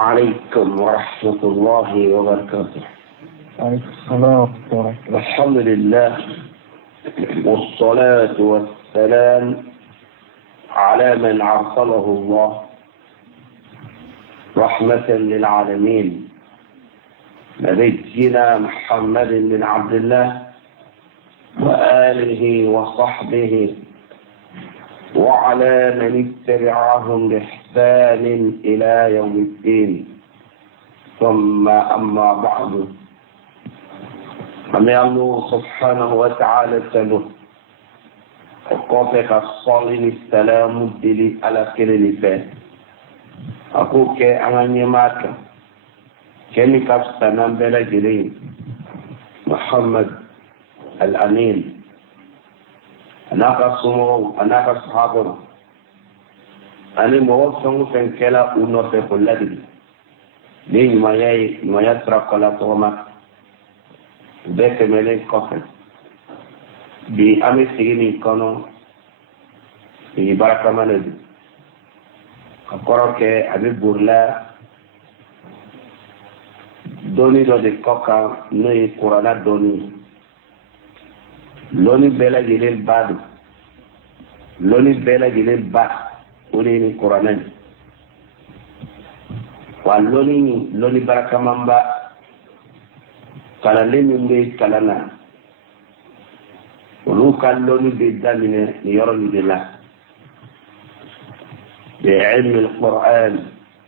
عليكم ورحمة الله وبركاته. عليكم السلام ورحمة الله. الحمد لله والصلاة والسلام على من أرسله الله رحمة للعالمين نبينا محمد بن عبد الله وآله وصحبه وعلى من اتبعهم بإحسان إلى يوم الدين. ثم أما بعد، àmì Allah subhanahu wa ta'ala tẹ̀lé ọkọ̀ fẹ́ ka sọ́ọ́lì ní sàlámù délé alákẹ́lẹ́ nífẹ̀ẹ́ àkókẹ́ anányẹ́máàkà kẹ́mi ká sànà bẹ́lẹ̀ jẹ́lẹ̀ Muhammad al-Amin anaka sumo anaka sahaboro ani mo fengu fenkela uno fe koladi ni maya tra kola toma bete mele kofe bi ami sigini kono ni baraka manedi akoro ke abi burla doni do de koka no e qur'ana doni loni bela gilel badu loni bela gilel ba uri ni qur'anan wa loni baraka mamba kala leni mbe kalana ulu kalloni be damine ni yoro ni de la bi ilmi alquran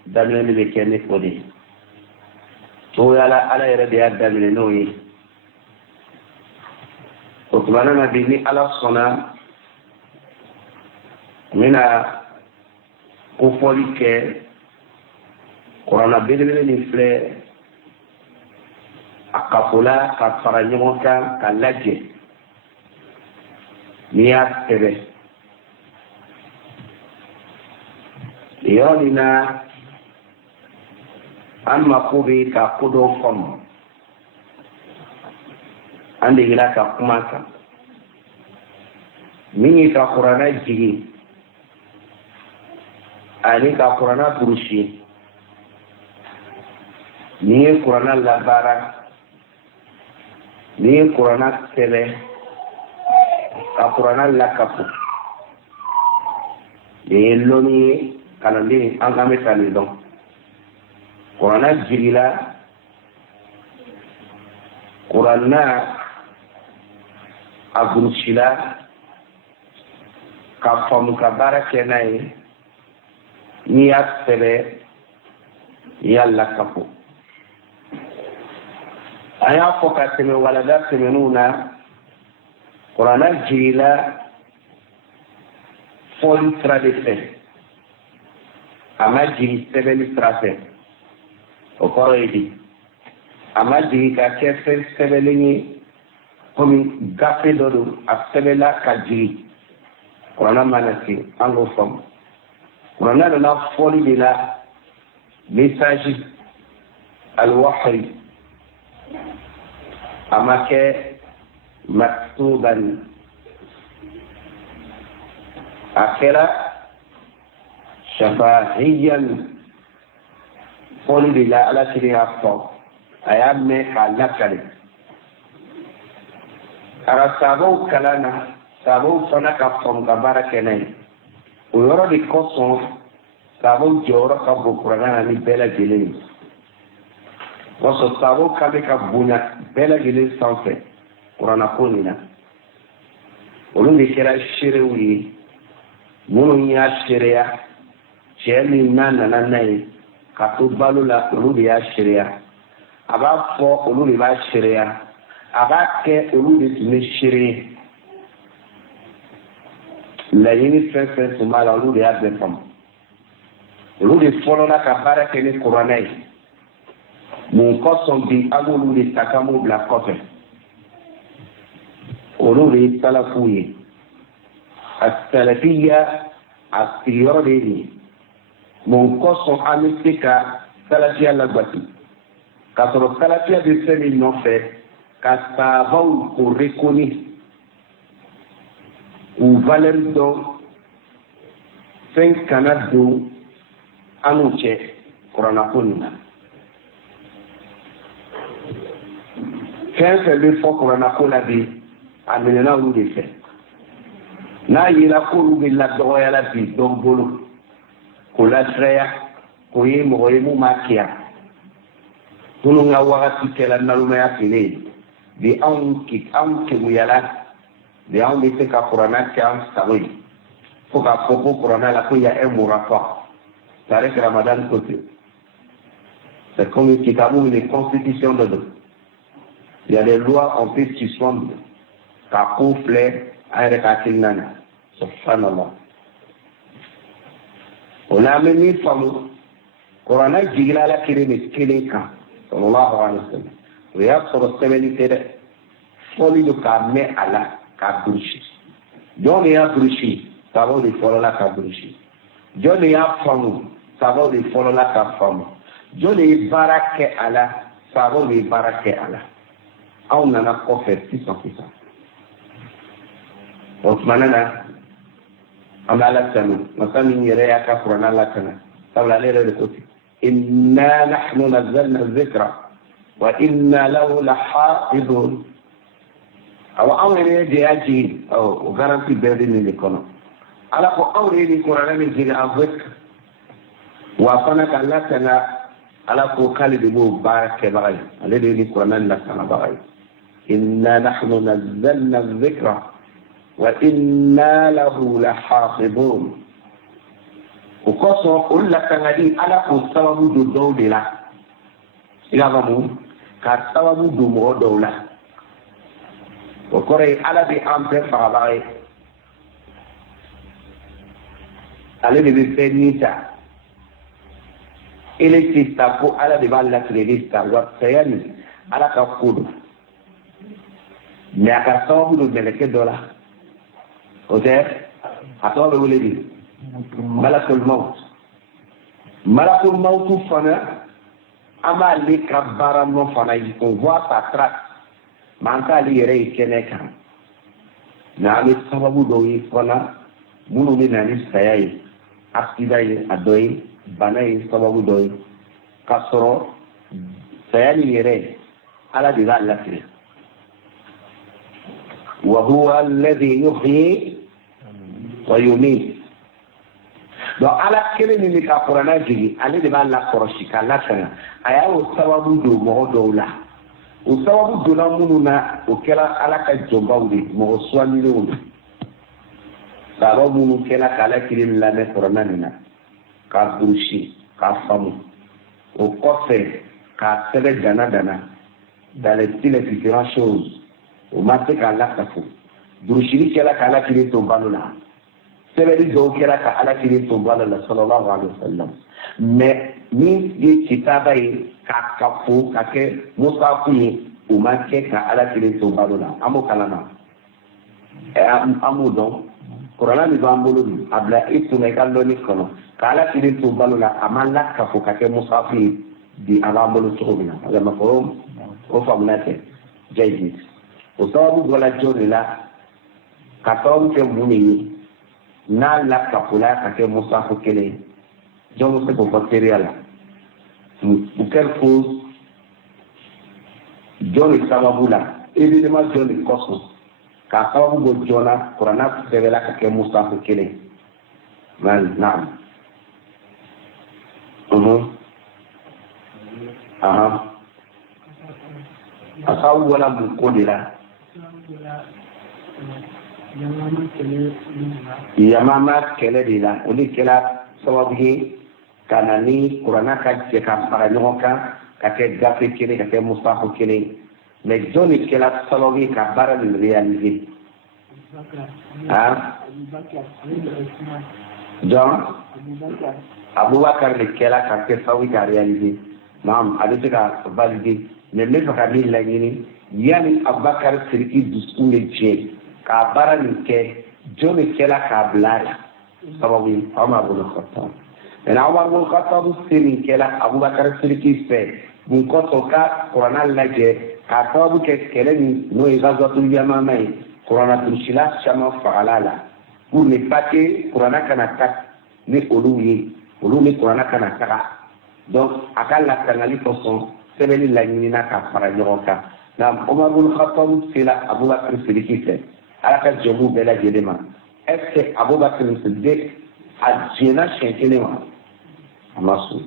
damine be kene kodi to yala ala yere de damine no yi otumana na bini ala sona mina kufoli ke korona bedele ni fle akafula ka fara ɲɔgɔn kan ka lajɛ n'i y'a sɛbɛ yɔrɔ min na an mako bɛ ka ko dɔw faamu an degela ka kuma kan min ye ka kuranna jigi ani ka kuranna burusi ni ye kuranna labaara ni ye kuranna sɛbɛ ka kuranna lakapo ni ye lɔnni ye kalanden an kan bɛ ka nin dɔn kuranna jigila kuranna a burusila ka faamu ka baara kɛ n'a ye n'i y'a sɛbɛ n'i y'a lakapo. an y'a fɔ ka tɛmɛ walada tɛmɛnenw na kuranna jigila fɔli sira de fɛ a ma jigi sɛbɛnni sira fɛ o kɔrɔ ye di a ma jigi ka kɛ fɛn sɛbɛnlen ye komi gafe dɔ don a sɛbɛnna ka jigi kuranna mana se an k'o faamu kuranna nana fɔli de la message alwahyi a ma kɛ maktuban a kɛra shafahiyan fɔli de la ala kelen y'a fɔ a y'a mɛn k'a lakale ara sabaw kalan na sabaw fana ka faamu ka baara kɛ n'a ye o yɔrɔ de kosɔn sabaw jɔyɔrɔ ka bon kuranna na ni bɛɛ lajɛlen ye wasɔn sabaw ka bɛ ka bonya bɛɛ lajɛlen sanfɛ kuranna ko nin na olu de kɛra seerew ye minnu y'a seereya cɛ min n'a nana n'a ye ka to balo la olu de y'a seereya a b'a fɔ olu de b'a seereya a b'a kɛ olu de tun bɛ seere ye laɲini fɛn fɛn tun b'a la olu de y'a bɛɛ faamu olu de fɔlɔla ka baara kɛ ni kuranna ye mun kosɔn bi an b'olu de ta k'an b'u bila kɔfɛ olu de ye salafu ye a salafiya a sigiyɔrɔ de ye nin ye mun kosɔn an bɛ se ka salafiya lagbati k'a sɔrɔ salafiya bɛ fɛn min nɔfɛ ka sabaw k'o rekoni k'u valeur dɔn fɛn kana don an n'u cɛ kuranna kunna fɛn fɛn bɛ fɔ kuranna ko la bi a minɛna olu de fɛ n'a yera k'olu bɛ ladɔgɔya la bi dɔn bolo k'o lasiraya k'o ye mɔgɔ ye mun b'a kɛya minnu ka wagati kɛla nalomaya feere ye bi anw keguyala bi anw bɛ se ka kuranna kɛ an sago ye fo k'a fɔ ko kuranna la ko y a un moratoire c'est-à-dire que Ramadan côté c'est comme une kitabu une constitution de deux. Il y a des lois on peut suspendre k'a ko filɛ an yɛrɛ ka hakilina na subhanallah o la an bɛ min faamu kuranna jigila ala kelen kan sallallahu alaihi wa sallam o y'a sɔrɔ sɛbɛnni tɛ dɛ fɔli don k'a mɛn a la k'a durusi jɔn de y'a durusi sababu de fɔlɔla k'a durusi jɔn de y'a faamu sababu de fɔlɔla k'a faamu jɔn de ye baara kɛ a la sababu de ye baara kɛ a la anw nana kɔfɛ sisan o tumana na an bɛ ala tanu masa min yɛrɛ y'a ka kuranna lakana sabula ale yɛrɛ de ko ten inna nahnu nazzalna dhikra wa inna lahu lahafidun awa anw yɛrɛ de y'a jigi o garanti bɛɛ bɛ nin de kɔnɔ ala ko anw de ye nin kuranna min jigi an dhikr wa fana ka lakana ala ko k'ale de b'o baara kɛbaga ye ale de ye nin kuranna lakanabaga ye inna nahnu nazzalna dhikra wa inna lahu lahafidun o kosɔn olu lakangadi ala k'o sababu don dɔw de la i y'a faamu ka sababu don mɔgɔ dɔw la o kɔrɔ ye ala bɛ an bɛɛ fagabaga ye ale de bɛ bɛɛ ni ta ele tɛ ta ko ala de b'a latigɛli ta wa saya nin ala ka ko don mɛ a ka sababu don mɛlɛkɛ dɔ la o tɛ a tɔgɔ bɛ wele de malakul mawt fana an b'ale ka baara nɔ fana ye on voit sa trace mais an t'ale yɛrɛ ye kɛnɛ kan mais an bɛ sababu dɔw ye fana minnu bɛ na ni saya ye accident ye a dɔ ye bana ye sababu dɔ ye k'a sɔrɔ saya nin yɛrɛ ala de b'a latigɛ wa huwa alladhi yuhyi wa yumiit donc ala kelen min bɛ ka kuranna jigi ale de b'a lakɔlɔsi k'a lakana a y'o sababu don mɔgɔ dɔw la o sababu donna minnu na o kɛra ala ka jɔnbaw de mɔgɔ sugandilenw de sababu minnu kɛra k'ala kelen lamɛn kuranna nin na k'a durusi k'a faamu o kɔfɛ k'a sɛbɛn dana dans les différentes choses o ma se k'a lakafo durusili kɛra k'ala kelen to balo la sɛbɛnni dɔw kɛra ka ala kelen to balo la sallallahu alaihi wa sallam mais min ye kitaba ye k'a kafo ka kɛ musafu ye o ma kɛ ka ala kelen to balo la an b'o kalama an b'o dɔn kuranna min b'an bolo bi a bila i kunna i ka lɔnni kɔnɔ ka ala kelen to balo la a ma lakafo ka kɛ musafu ye bi a b'an bolo cogo min na a ma fɔ o faamuna tɛ jayi o sababu bɔra jɔn de la ka sababu kɛ mun de ye n'a lakafola ka kɛ musafu kelen jɔn bɛ se k'o fɔ teriya la pour quelle cause jɔn de sababu la évidemment jɔn de kɔsɔn k'a sababu bɔ joona kuranna sɛbɛnna ka kɛ musafu kelen naam a sababu bɔra mun ko de la yamama kɛlɛ de la o de kɛra sababu ye ka na ni kuranna ka jɛ ka fara ɲɔgɔn kan ka kɛ gafe kelen ka kɛ musafu kelen mais jɔn de kɛra sababu ye ka baara nin réaliser jɔn abubakar de kɛra ka kɛ sababu ye ka réaliser naam a bɛ se ka valider mais n bɛ fɛ ka min laɲini yanni abubakar siriki dusukun bɛ tiɲɛ k'a baara nin kɛ jɔn de kɛra k'a bila a la sababu ye Umar ibn Khattab mais Umar ibn Khattab se nin kɛra abubakar siriki fɛ mun kɔsɔn ka kuranna lajɛ k'a sababu kɛ kɛlɛ min n'o ye ghazwatul yamama ye kuranna durusila caman fagala la pour ne pas que kuranna kana ta ni olu ye olu ni kuranna kana taga donc akala kangali kosɔn sɛbɛnni laɲinina ka fara ɲɔgɔn kan na Omar bin Khattab sera Abubakar Sidiki fɛ ala ka jɛmu bɛɛ lajɛlen ma est-ce que Abubakar Sidiki a diɲɛna siɲɛ kelen ma a ma sɔn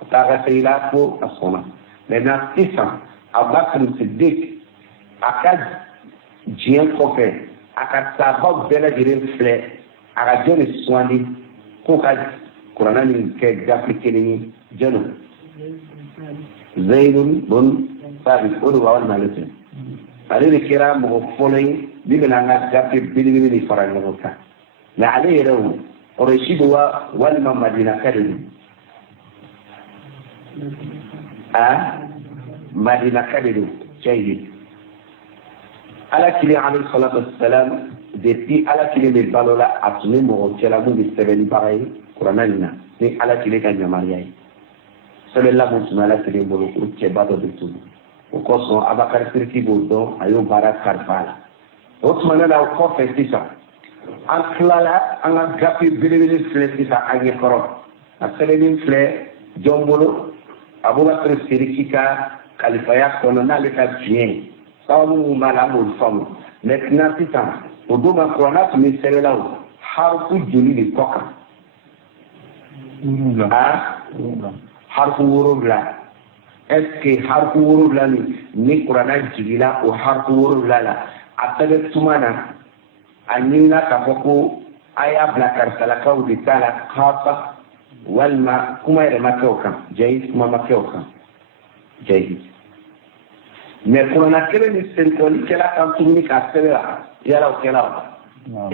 a taara se ila ko a sɔnna maintenant sisan Abubakar Sidiki a ka diɲɛ kɔfɛ a ka sahabaw bɛɛ lajɛlen filɛ a ka jɔn de sugandi ko ka kuranɛ nin kɛ gafe kelen ye jɔn Zaydun bin Sabit o de b'aw nalen fɛ ale de kɛra mɔgɔ fɔlɔ ye min bɛna an ka gafe belebele de fara ɲɔgɔn kan mais ale yɛrɛ o Qurayshi de wa walima Madinaka de don Madinaka de don cɛ ye ala kile alayhi salatu wassalam depuis ala kile bɛ balo la a tun bɛ mɔgɔ cɛla mun bɛ sɛbɛnnibaga ye kuranɛ nin na ni ala kile ka yamaruya ye sɛbɛnla mun tun bɛ ala kile bolo o cɛba dɔ bɛ tunu o kosɔn Abubakar Sidiki b'o dɔn a y'o baara kalifa a la o tuma ne la o kɔfɛ sisan an tilala an ka gafe belebele filɛ sisan an ɲɛkɔrɔ a sɛbɛnni filɛ jɔn bolo Abubakar Sidiki ka kalifaya kɔnɔ n'ale ka diɲɛ sababu mun b'a la an b'olu faamu maintenant sisan o don ma kuranɛ tun bɛ sɛbɛnla o harufu joli de kɔ kan harufu 7 est-ce que harufu 7 ni kuranɛ jigila o harufu 7 la a sɛbɛn tuma na a ɲinina k'a fɔ ko a y'a bila karisalakaw de t'a la kafa walima kuma yɛrɛ ma kɛ o kan jayi kuma ma kɛ o kan jayi mais kuranɛ kelen ni serikɔli kɛla kan tuguni k'a sɛbɛn la yala o kɛla o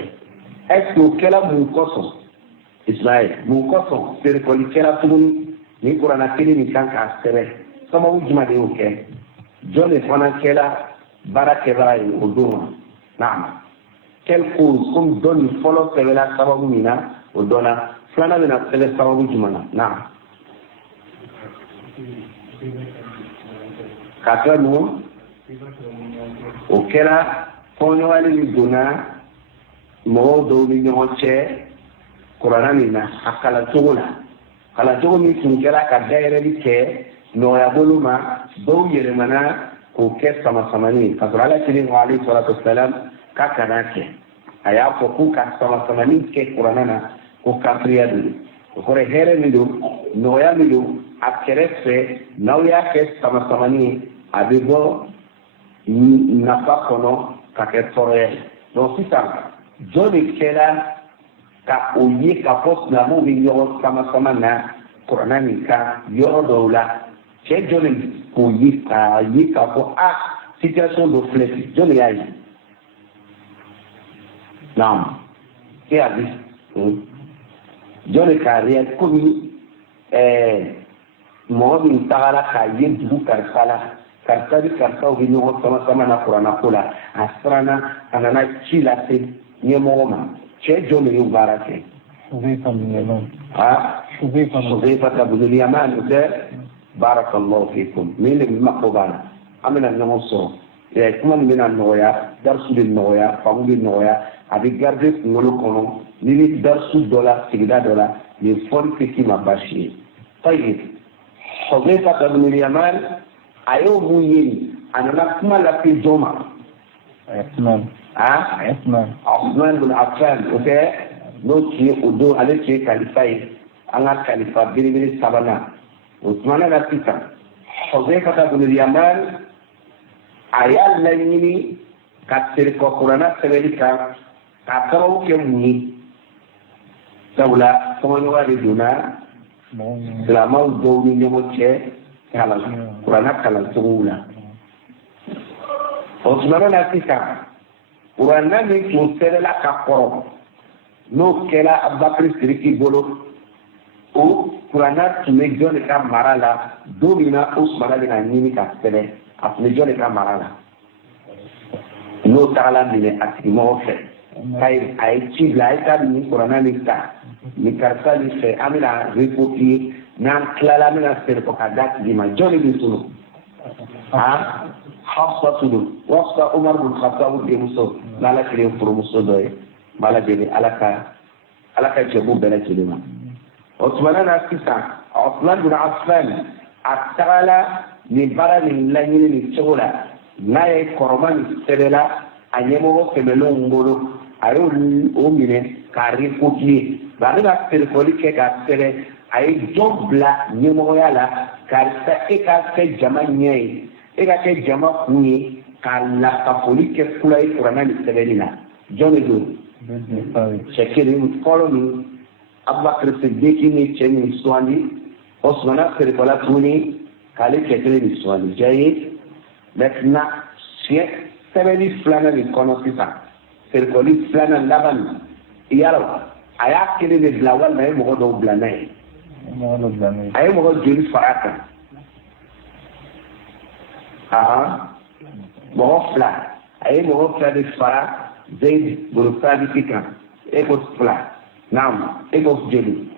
est-ce que o kɛla mun kosɔn Ismaël mun kosɔn serikɔli kɛla tuguni ni kuranɛ kelen min kan k'a sɛbɛn sababu jumɛn de y'o kɛ jɔn de fana kɛla baarakɛbaga ye o don ma naam quelle cause comme dɔ nin fɔlɔ sɛbɛnla sababu min na o dɔ la filanan bɛna sɛbɛn sababu jumɛn na naam ka kɛ mun o kɛra fɔɲɔgɔnli min donna mɔgɔw dɔw ni ɲɔgɔn cɛ kuranɛ min na a kalancogo la kalancogo min tun kɛra ka dayɛlɛli kɛ nɔgɔya bolo ma dɔw yɛlɛmana k'o kɛ samasamani ka sɔrɔ ala kelen ko alayhi salatu wasalam k'a kana kɛ a y'a fɔ k'u ka samasamani kɛ kuranɛ na ko kafiriya de don o kɔrɔ hɛrɛ min don nɔgɔya min don a kɛrɛfɛ n'aw y'a kɛ samasamani ye a bɛ bɔ nafa kɔnɔ ka kɛ tɔɔrɔya ye donc sisan jɔn de kɛra ka o ye k'a fɔ silamɛw bɛ ɲɔgɔn samasama na kuranɛ nin kan yɔrɔ dɔw la cɛ jɔn de k'o ye k'a ye k'a fɔ situation dɔ filɛ jɔn de y'a ye naam e y'a di jɔn de k'a réel komi mɔgɔ min tagara k'a ye dugu karisa la karisa ni karisaw bɛ ɲɔgɔn samasama na kuranɛ ko la a siranna a nana ci lase ɲɛmɔgɔ ma cɛ jɔn de y'o baara kɛ Huzaifa bin al-Yaman tɛ barakallahu fikum min de mako b'a la an bɛna ɲɔgɔn sɔrɔ kuma min bɛna nɔgɔya darisu bɛ nɔgɔya faamu bɛ nɔgɔya a bɛ garder kunkolo kɔnɔ ni bɛ darisu dɔ la sigida dɔ la nin fɔli tɛ k'i ma baasi ye tayi Huzaifa bin al-Yaman a y'o mun ye nin a nana kuma lase jɔn ma Uthman bin Affan o tɛ n'o tun ye o don ale tun ye kalifa ye an ka kalifa belebele sabanan o tumana na sisan Huzaifa bin al-Yaman a y'a laɲini ka serikɔ kuranɛ sɛbɛnni kan k'a sababu kɛ mun ye sabula fɔɲɔgɔnya de donna silamɛw dɔw ni ɲɔgɔn cɛ kuranɛ kalancogow la o tumana na sisan kuranɛ min tun sɛbɛnla ka kɔrɔ n'o kɛra Abubakar Sidiki bolo o kuranɛ tun bɛ jɔn de ka mara la don min na Usmana bɛna ɲini ka sɛbɛn a tun bɛ jɔn de ka mara la n'o tagala minɛ a tigimɔgɔ fɛ a ye ci bila a ye taa nin kuranɛ min ta nin karisa nin fɛ an bɛna recopier n'an tilala an bɛna sɛbɛn ka d'a tigi ma jɔn de bɛ sunu Hafsa tunu Hafsa Umar bin Khattab denmuso n'ala kelen furumuso dɔ ye m'ala deli ala ka jɛbu bɛɛ lajɛlen ma o tumana na sisan Osman bin Affan atagala ni bara ni laɲini ni cogo la n'a ye kɔrɔma ni sɛbɛn la a ɲɛmɔgɔ kɛmɛlenw bolo a y'o minɛ k'a recopier ba bɛ ka telefɔni kɛ k'a sɛbɛn a ye jɔn bila ɲɛmɔgɔya la karisa e ka kɛ jama ɲɛ ye e ka kɛ jama kun ye k'a lakafoli kɛ fula ye kuranna ni sɛbɛnni na jɔn de don cɛ kelen fɔlɔ min Abubakar Sidiki ni cɛ min sugandi Osmana telefɔla tuguni k'ale cɛ kelen ni sugandi jaa ye maintenant sɛbɛnni filanan nin kɔnɔ sisan telefɔni filanan laban nin yala a y'a kelen de bila walima a ye mɔgɔ dɔw bila n'a ye a ye mɔgɔ joli fara a kan mɔgɔ fila a ye mɔgɔ fila de fara Zaid bin Sabit kan e ko fila naam e ko joli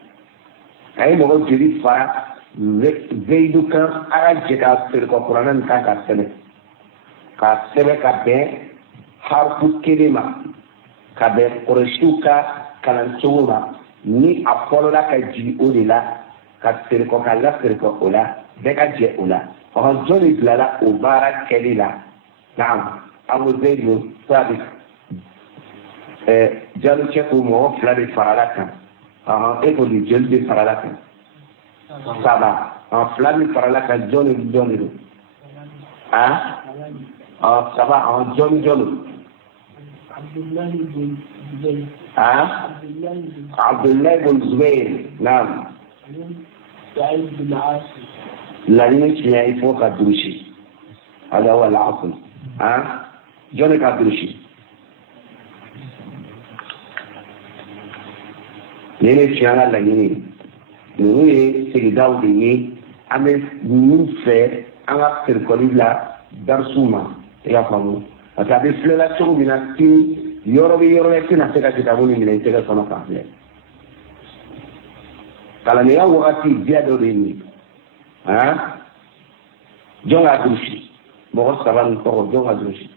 a ye mɔgɔ joli fara Zaidu kan a ka jɛ ka telefɔni kuranna nin kan ka sɛbɛn k'a sɛbɛn ka bɛn harifu kelen ma ka bɛn Quraysiw ka kalancogo ma ni a fɔlɔla ka jigin o de la ka serikɔ ka laserikɔ o la bɛɛ ka jɛ o la jɔn de bilala o baara kɛli la naam Abu Zaid bin Sabit jalo cɛ ko mɔgɔ fila de farala kan e ko di joli de farala kan saba fila min farala kan jɔn de don saba jɔn don Abdullahi bin Zubair naam laɲini tiɲɛ il faut ka durusi ala wala asl jɔn ka durusi ne ne tiɲɛ la laɲini ninnu ye sigidaw de ye an bɛ ninnu fɛ an ka telefɔni la darisiw ma i y'a faamu parce que a bɛ filela cogo min na yɔrɔ bɛ yɔrɔ la i tɛna se ka kitabu ni minɛ i tɛgɛ kɔnɔ k'a filɛ kalandenya wagati diya dɔ de ye nin jɔn ka durusi mɔgɔ saba nin tɔgɔ jɔn ka durusi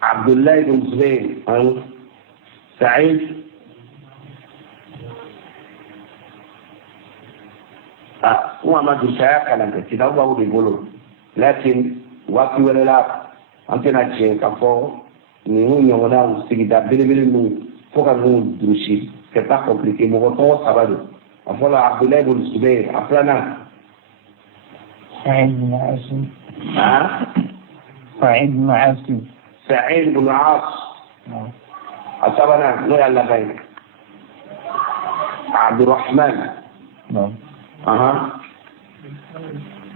Abdullahi bin Zubair Sa'id Muhammadu saya kalan kɛ kitabu b'aw de bolo lakin waati wɛrɛ la an tɛna tiɲɛ k'a fɔ ninnu ɲɔgɔnnaw sigida belebele ninnu fo ka ninnu durusi c'est pas compliqué mɔgɔ tɔgɔ saba don a fɔlɔ Abdullahi bin Zubair a filanan Sa'id bin Asim Sa'id bin As a sabanan n'o y'a laban ye Abdurrahman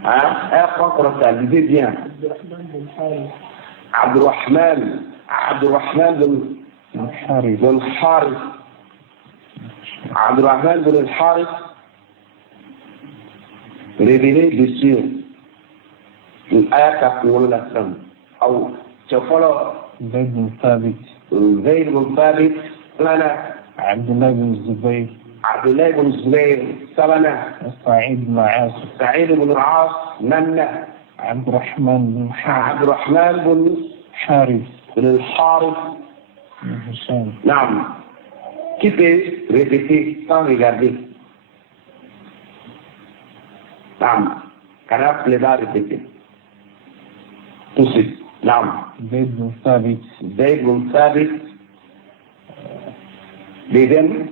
اقرأ lisez bien Abdurrahman bin Harith Abdurrahman bin Harith révélé dessus une ayat à pour la femme ou tu follow Zayd bin Thabit lana Abdullah bin Zubayr Abdullah bin Zubair sabana Sa'id bin As nanna Abdurrahman bin Harith Naam. Qui peut répéter sans regarder? Naam. Kana plaider répéter. Tout de suite. Naam. Zayd bin Thabit. Deuxième.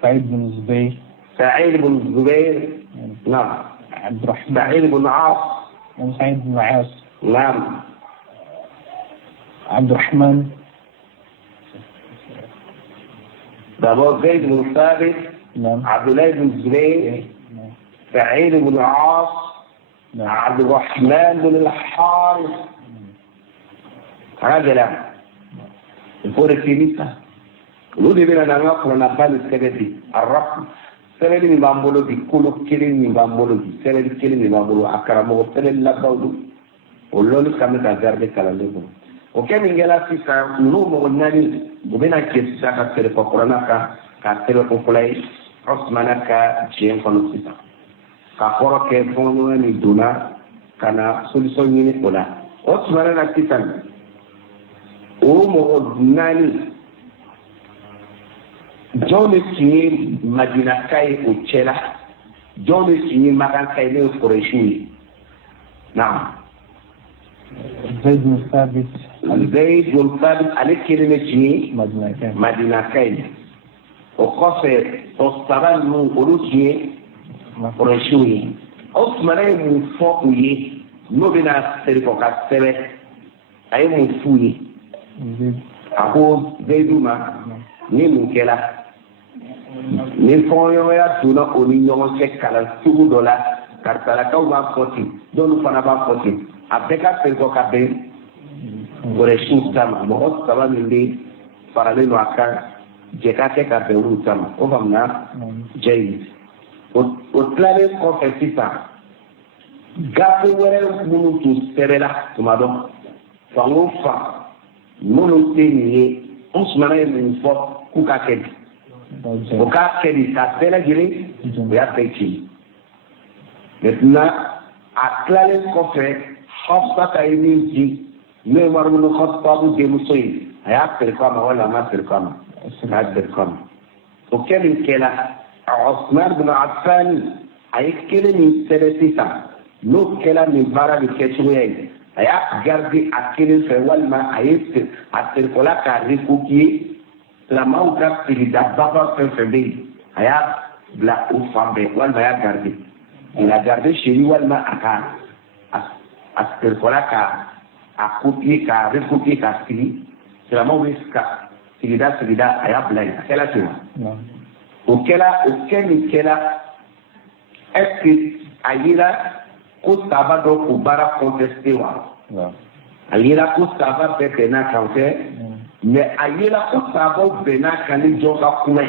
Sa'id bin Zubair. Naam. Sa'id bin As. Naam. Abdurrahman. D'abord Zayd bin Thabit. Abdullah bin Zubair. Sa'id bin As. Abdurrahman bin al-Harith. هذا يقول الكنيسة ولودي بينا نعرف لنا بالسبب الرب سبب من بامبولو دي كله كلين من بامبولو دي سبب كلين من بامبولو أكرمه سبب لا بقوله ولولو كم تزار بكلامه وكم من جلسة سا نوم ونالي وبينا كيسا كسر فقرانا كسر فقلاي عثمانا كجيم فنوسيسا كفورا كفونو نيدونا كنا سوليسون يني ولا Osman na sisan o mo nani joni ki Madina kai o chela joni ki makan kai ne Quraishi na زيد بن ثابت زيد بن ثابت عليك كلمة جي مدينة كاين وقفت وصبان من قلوشي قريشوي أسمري من فوقي نبنا سرقو كسبة أي من فوقي أقول زيد ما نمو كلا نفوي ويا دونا أولي يوم كلا سوق دولار كارتلا كوبا فوتي دون فنابا فوتي أبدا سرقو كبير Quraishi sama mo saba min de farale no aka je ka te ka beuru sama o famna jey o tlale ko fetita gafe were munu tu serela tumado fango fa munu teni usmana min fo ku ka kedi o ka kedi ta tela gire ya peki maintenant atlale ko fe hafsa ka ini ne marmu khattabu de musayi hayat terkama wala ma terkama hayat terkama to kelin kela Uthman bin Affan ay kelin seletisa no kela ni bara bi ketuye hayat gardi akilin fe walma ayet aterkola ka rikuki la mauka pilida baba fe hayat bla ufambe walma ya gardi ila gardi shiri walma aka aterkola ka a copier ka recopier ka sigi vraiment risque sigida aya blay kala tuma o kela est-ce que ayira ko saba do ko bara contester wa ayira ko saba be bena kanfe mais ayira ko saba bena kan ni joka kuma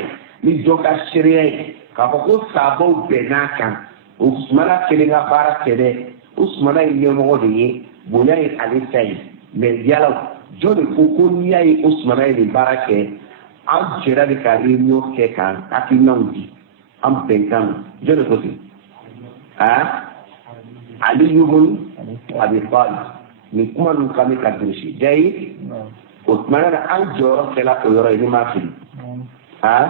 ni joka shiriye ka ko saba bena kan usmana kelinga bara kede usmana yemo de Boulay Alisei, mais dialogue, je ne peux pas y Ousmane de Barake, en Gérard de Carino Kekan, à qui n'en dit, en Penkan, je ne peux pas. Hein? Ali Yubun, à des balles, mais comment nous sommes capables Jay, Ousmane en Jor, c'est la Euro et ma fille. Hein?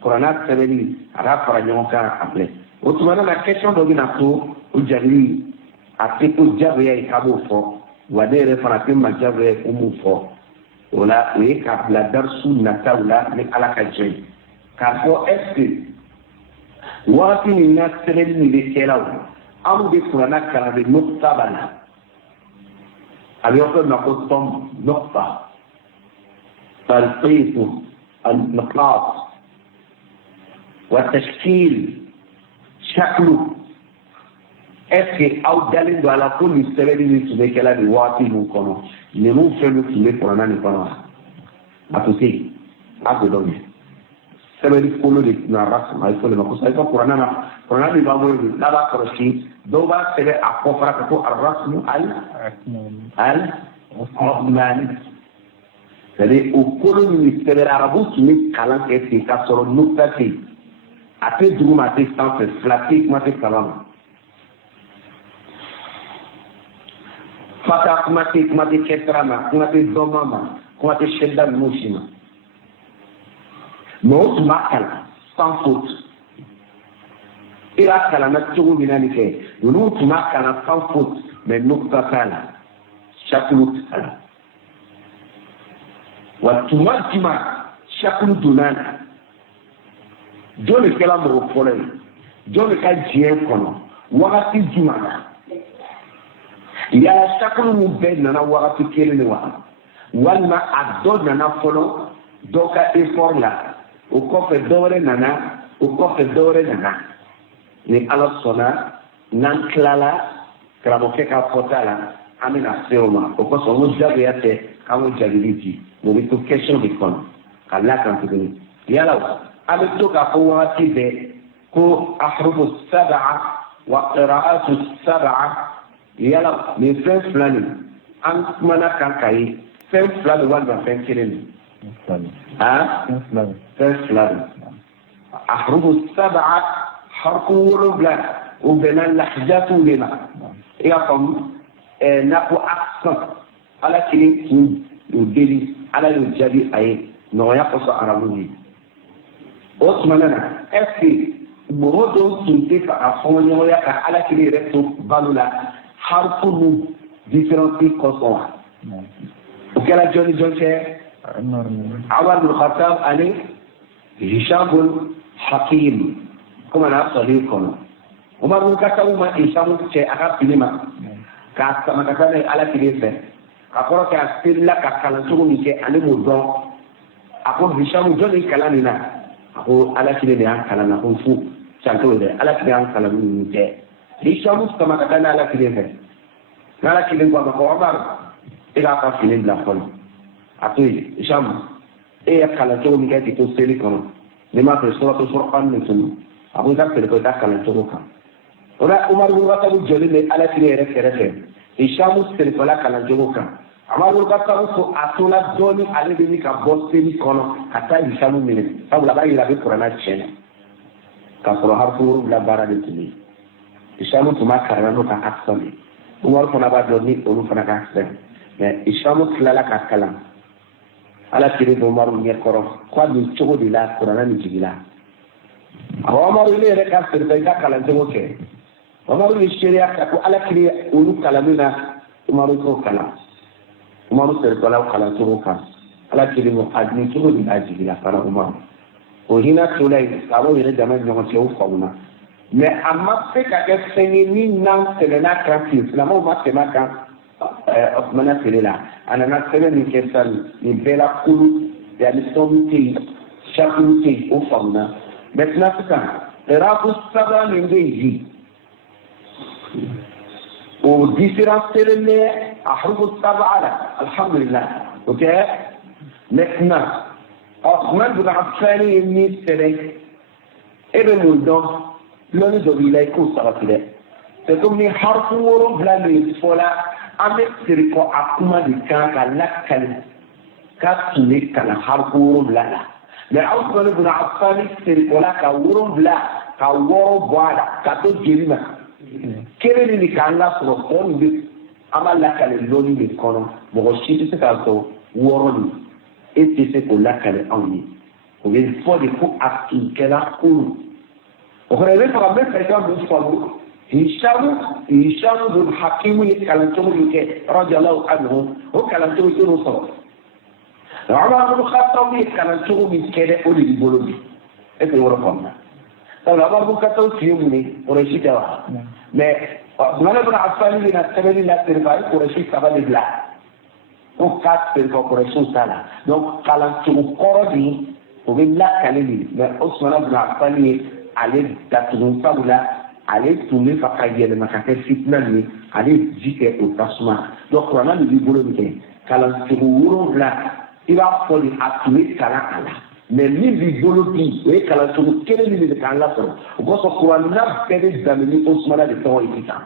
Coronat Seveli, à la Faragnon-Kan appelé. Ousmane, la question d'Oginato, ou Jali, ati ko jabe kabo fo wadere fana pe ma jabe ko mu fo wala e ka bla darsu na tawla ni alaka jey ka fo est wati ni na tere ni de kelaw am de qur'ana kala de nukta bana aliyo na ko tom nukta تلقيط النقاط وتشكيل شكله est-ce que aw dalen do ala ko ni sɛbɛnni ni tun bɛ kɛla nin waati ninnu kɔnɔ ninnu fɛn min tun bɛ kɔnɔna nin kɔnɔ a tun tɛ yen a ko dɔn sɛbɛnni kolo de tun ara sɔrɔ a ye fɔle ma ko sayi ka kuranna na kuranna min b'an bolo n'a b'a kɔlɔsi dɔw b'a sɛbɛn a kɔfara ka ko arasmu al ɔkumani c'est-à-dire o kolo min sɛbɛnna arabu tun bɛ kalan kɛ ten k'a sɔrɔ nukta tɛ yen a tɛ duguma a tɛ sanfɛ fila tɛ yen kuma tɛ kalan ma. Fata kumate ketrama kumate domama kumate shedda mushima no makala sans faute ila kala na tugu binani ke no makala sans faute mais nukta kala shaklut kala wa tumatima shaklu dunana joni kala mo fole joni ka jie kono wakati jumana yala shakulu mu bɛɛ nana wagati kelen de wa walima a dɔ nana fɔlɔ dɔ ka effort la o kɔfɛ dɔwɛrɛ nana ni ala sɔnna n'an tilala karamɔgɔkɛ ka fɔta la an bɛna se o ma o kɔsɔn ko jagoya tɛ k'an ko jaabi di o bɛ to question de kɔnɔ ka lakan tuguni yala an bɛ to k'a fɔ wagati bɛɛ ko ahrufu sab'a wa qira'atu sab'a yala ni fɛn fila nin an kumana kan ka ye fɛn fila nin walima fɛn kelen nin fɛn fila nin ahrufu sab'a harfu wolonwula o bɛnna lahjatu de la i y'a faamu nakɔ accent ala kelen tun y'o deli ala y'o jaabi a ye nɔgɔya kosɔn arabu ye o tuma na est ce que mɔgɔ dɔw tun tɛ fɛ a fɔ ɲɔgɔnya ka ala kelen yɛrɛ to balo la harifu nu différence kosɔn wa o kɛra jɔnni jɔn cɛ Umar bin Khattab ani Hisham bin Hakim comme n'a sɔrɔ kɔnɔ Umar bin Khattab ma Hisham cɛ a ka fini ma k'a sama ka taa n'a ye ala kelen fɛ ka kɔrɔ kɛ a selila ka kalan cogo min kɛ ale m'o dɔn a ko Hisham jɔnni kalan nin na a ko ala kelen de y'an kalan na ko fu canto yɛrɛ ala kelen y'an kalan min kɛ Hisham sama ka taa n'a ala kelen fɛ n'ala kelen ko a ma ko Umar e k'a ka fini bila fɔlɔ a to yen Hisham e ye kalan cogo min kɛ k'i to seli kɔnɔ n'i m'a fɛ sɔrɔtɔ sɔrɔkan min tunu a ko i ka fɛrɛ kɛ i ka kalan cogo kan o la Umar bin Khattab jɔlen bɛ ala kelen yɛrɛ kɛrɛfɛ Hisham selifɔla kalan cogo kan Umar bin Khattab ko a tola dɔɔni ale bɛ ɲini ka bɔ seli kɔnɔ ka taa Hisham minɛ sabula a b'a yira a bɛ kuranna tiɲɛ k'a sɔrɔ harifu wolonwula baara de tun bɛ yen Hisham tun b'a kalan n'o ka accent ye Umar fana b'a dɔn ni olu fana ka accent mais Hisham tilala ka kalan ala kiri bɛ Umar ɲɛkɔrɔ k'a nin cogo de la kuranna nin jigila awɔ Umar ne yɛrɛ ka fɛrɛ i ka kalan cogo kɛ Umar ye seereya ka ko ala kiri olu kalanni na Umar t'o kalan Umar fɛrɛtɔla kalan cogo kan ala kiri mo a nin cogo de la jigila fana Umar o hinɛ tola yen sababu yɛrɛ dama ni ɲɔgɔn cɛ o faamuna mais a ma se ka kɛ fɛn ye min n'an tɛmɛna kan ten silamɛw ma tɛmɛ a kan Osmana feere la a nana sɛbɛn min kɛ sisan nin bɛɛ la kulu yanni sɔnni tɛ yen sakulu tɛ yen o faamuna maintenant sisan iraku saba min bɛ yen o différence selen bɛ a harufu saba la alhamdulilah o tɛ maintenant Osman bin Affan ye min sɛbɛn e bɛ mun dɔn lɔnni dɔ b'i la i k'o sabati dɛ c'est comme ni harifu wolonwula min fɔla an bɛ siri kɔ a kuma de kan ka lakali ka tun bɛ kalan harifu wolonwula la mais Osman bin Affan siri kɔla ka wolonwula ka wɔɔrɔ bɔ a la ka to jeli ma kelen ni k'an lasɔrɔ tɔ min bɛ an b'a lakali lɔnni de kɔnɔ mɔgɔ si tɛ se k'a sɔrɔ wɔɔrɔ nin e tɛ se k'o lakali anw ye o bɛ fɔ de ko a tun kɛra kulu o kɔrɔ i bɛ fɛ ka bɛ fɛ ka mun faamu Hisham bin Hakim ye kalan cogo min kɛ radiyallahu anhu o kalan cogo t'o sɔrɔ Umar bin Khattab ye kalan cogo min kɛ dɛ o de b'i bolo bi e tɛ yɔrɔ faamuya sabula Umar bin Khattab tun ye mun ye Qurayshi tɛ wa mais Usman bin Affan bɛna sɛbɛnni la serifa a ye Qurayshi saba de bila ko k'a serifa Qurayshi ta la donc kalan cogo kɔrɔ de o bɛ lakale de mais Usman bin Affan ye ale datugu sabula ale tun bɛ fɛ ka yɛlɛma ka kɛ fitina ye ale ji kɛ o tasuma donc kuranna de b'i bolo min kɛ kalan cogo wolonwula i b'a fɔ de a tun bɛ kalan a la mais min b'i bolo bi o ye kalan cogo kelen min de k'an lasɔrɔ o kosɔn kuranna bɛɛ bɛ daminɛ ni Usmana de tɔgɔ ye sisan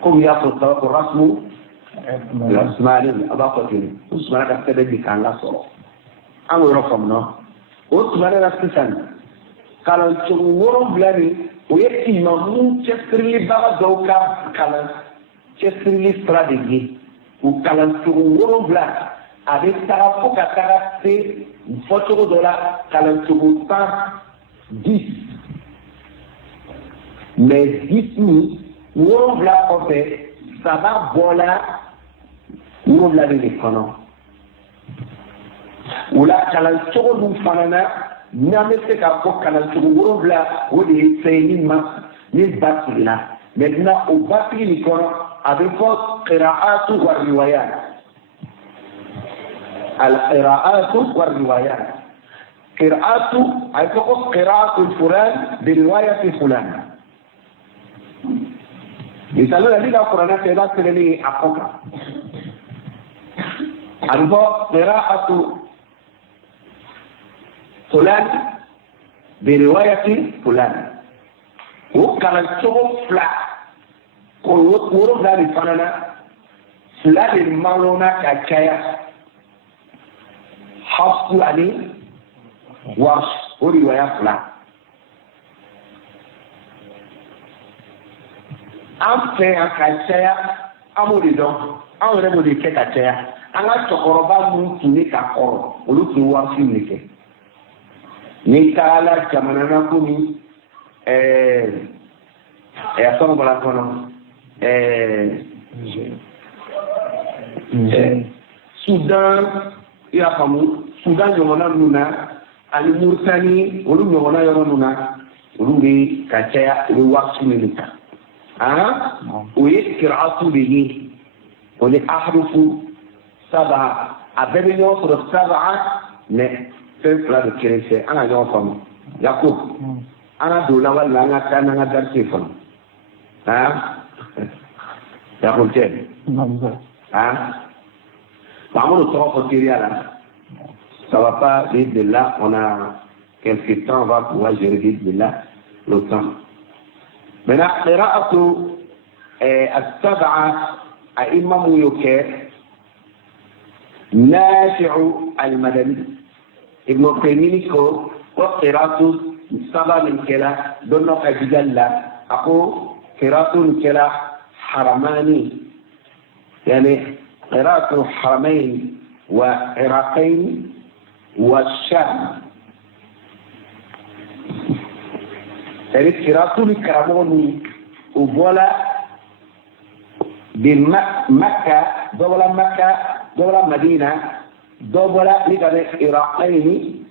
komi i y'a fɔ sabako rasmu Usmani a b'a fɔ ten Usmana ka sɛbɛn de k'an lasɔrɔ an k'o yɔrɔ faamuna o Usmana na sisan kalan cogo wolonwula nin o ye imamu cɛsirilibaga dɔw ka kalan cɛsirili sira de ye o kalan cogo wolonwula a bɛ taga fo ka taga se fɔcogo dɔ la kalan cogo 10 mais 10 min wolonwula kɔfɛ saba bɔla wolonwula de kɔnɔ o la kalan cogo dun fana na n'an bɛ se k'a fɔ kalan cogo wolonwula o de ye fɛn ye min ba sigila maintenant o ba sigi nin kɔnɔ a bɛ fɔ qira'atu wa riwayat al-qira'atu wa riwayat qira'atu a bɛ fɔ ko qira'atu fulan bi riwayati fulan misali la ni ka kuranna kɛ i b'a sɛbɛnni a kɔ kan a bɛ fɔ qira'atu fulan biriwayati fulan o kalan cogo fila ko wolonwula de fana na fila de malona ka caya Hafsu ani Warsh o riwaya fila an fɛ yan ka caya amudi don an yɛrɛ b'o de kɛ ka caya an ka cɛkɔrɔba minnu tun bɛ ka kɔrɔ olu tun waati de kɛ ni taala jamana na komi a sɔrɔ bala kɔnɔ Sudan i y'a faamu Sudan ɲɔgɔnna ninnu na ani Muritani olu ɲɔgɔnna yɔrɔ ninnu na olu bɛ ka caya u bɛ waati min ta o ye kira'atu de ye o ni ahrufu saba a bɛɛ bɛ ɲɔgɔn sɔrɔ saba mais fɛn fila de kelen tɛ an ka ɲɔgɔn faamu Yakubu an ka don la walima an ka taa n'an ka darisi faamu Yakubu tɛ Mamadou tɔgɔ fɔ teriya la ça va pas vite de là on a quelques temps on va pouvoir gérer vite de là le temps maintenant qira'atu as-sab'a أئمة يوكي نافع المدني ابن تيمية كو وقراءة سبع من كلا دون أجدلا أقول قراءة من كلا حرماني يعني قراءة الحرمين وعراقين والشام يعني قراءة الكراموني وبولا بمكة دولة مدينة دولة لكذا عراقين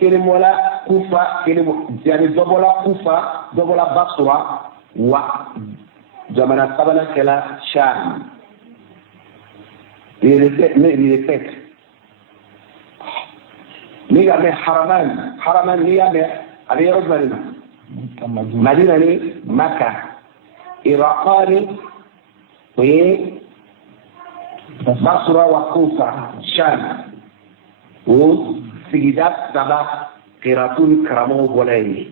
كلمة ولا كوفة كلمة يعني دولة كوفة دولة بصرة وجمعنا قبلنا كلا شام ليرتك لكذا حرمان ليامة أبي رجل مدينة مكة عراقين بصرة وكوفة شام وسجدات سبع قراءتون كرامو بولاي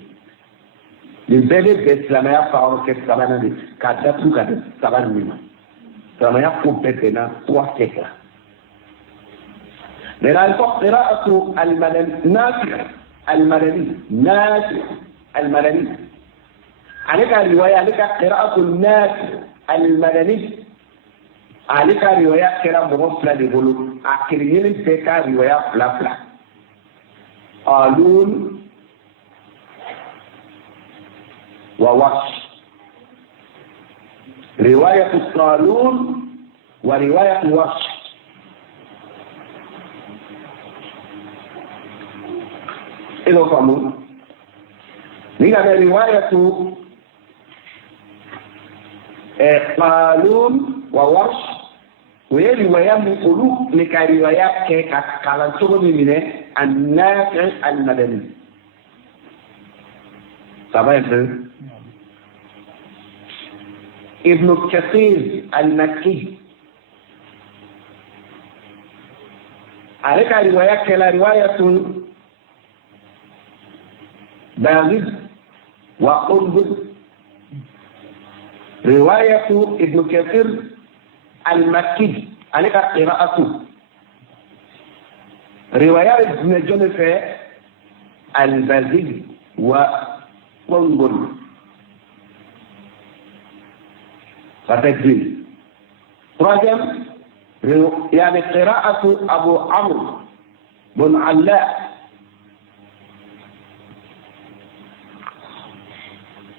للبلد بإسلامية فعلوا كسبانا دي كادتو كادت سبان ميما إسلامية كوبتنا توحكا لأن قراءة المدني نافع المدني عليك الرواية عليك قراءة النافع المدني عليك روايات كلام مغفلة لغلو أكريين تكا روايات فلافلا قالون ووش رواية قالون ورواية وش إذا فهموا لأن رواية قالون وورش وهي رواية من قلوب لك روايات كالان تغني منه النافع المدني صباح ابن كثير المكي عليك روايات كلا رواية باغد وقنبل رواية ابن كثير المكي عليك قراءته رواية ابن جنفة البازي وقنبل فتجزيل رجم يعني قراءة أبو عمرو بن علاء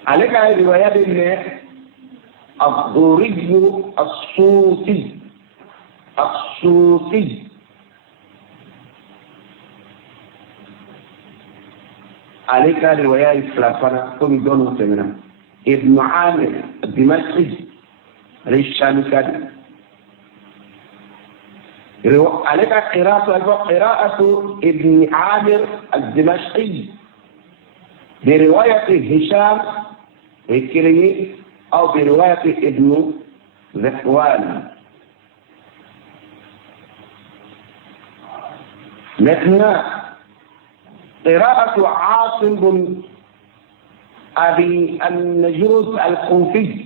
عليك روايات ابن الضري الصوتي عليك روايات فلافنا كم دون تمنا ابن عامر الدمشقي ريشان كان عليك قراءة ابن عامر الدمشقي برواية هشام الكريمي أو برواية ابن ذكوان مثل قراءة عاصم بن أبي النجوز الكوفي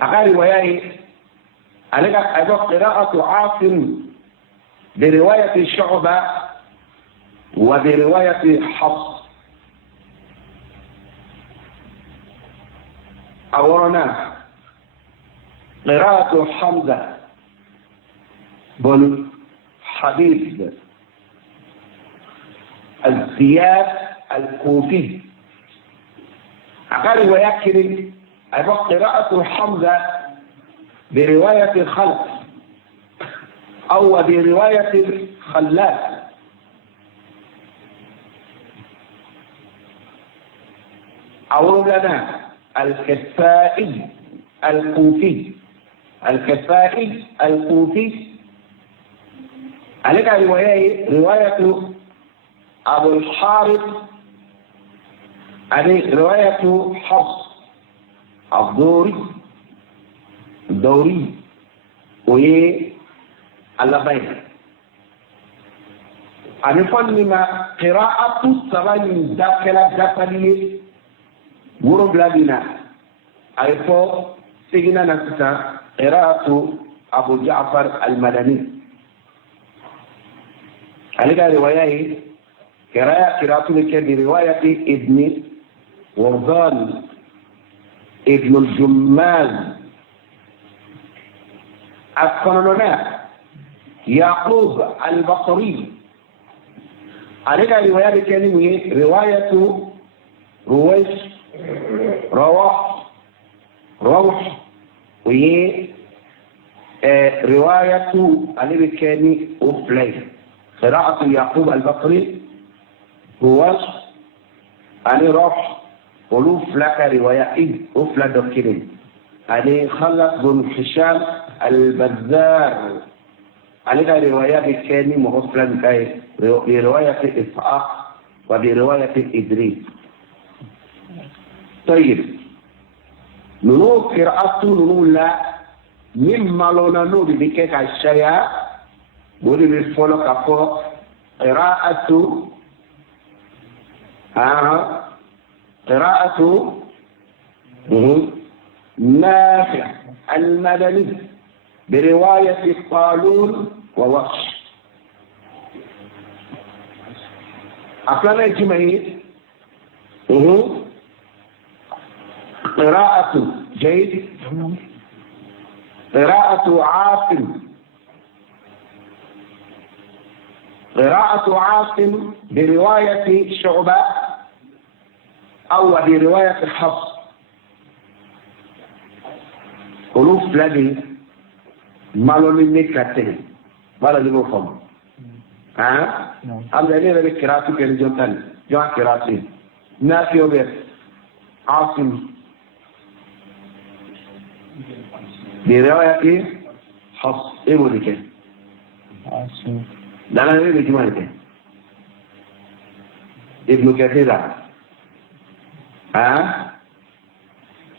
أقال رواية عليك أيضا قراءة عاصم برواية شعبة وبرواية حفص أورنا قراءة حمزة بن حبيب الزياد الكوفي أقل ويكر أبقى قراءة حمزة برواية خلف أو برواية خلاف أو لنا الكسائي الكوفي عليك رواية أبو الحارث عليه رواية حفص الدوري ويه اللبين أنا فنما قراءة السبعين داخل داخلية ورب لبنا أيفو سيجنا نفسها قراءة أبو جعفر المدني عليك رواية قراءة لك برواية ابن وردان ابن الجماز القنونات يعقوب البصري عليك رواية كلمة رواية روح وهي رواية علي كاني أفلي قراءة يعقوب البصري رواش علي روح ولوف لك رواية أفلى دكتين علي خلص بن هشام البزار علي رواية كاني مغفلا كاي برواية إسحاق وبرواية إدريس. طيب نو قراءة لا مما لونا نودي بكيك الشيء بودي بفولو كفو قراءة نافع المدني برواية قالون ووحش أفلانا الجمعية قراءة جيد قراءة عاصم برواية شعبة أو برواية حفص ألوف لدي مالوني نكتين ولا دي مفهوم أبدا ليه لدي قراءة كان جونتاني جون قراءة نافي وبيت عاصم برواية حفص إيه بودي كان عاصم لا ليه بجمال كان ابن كثير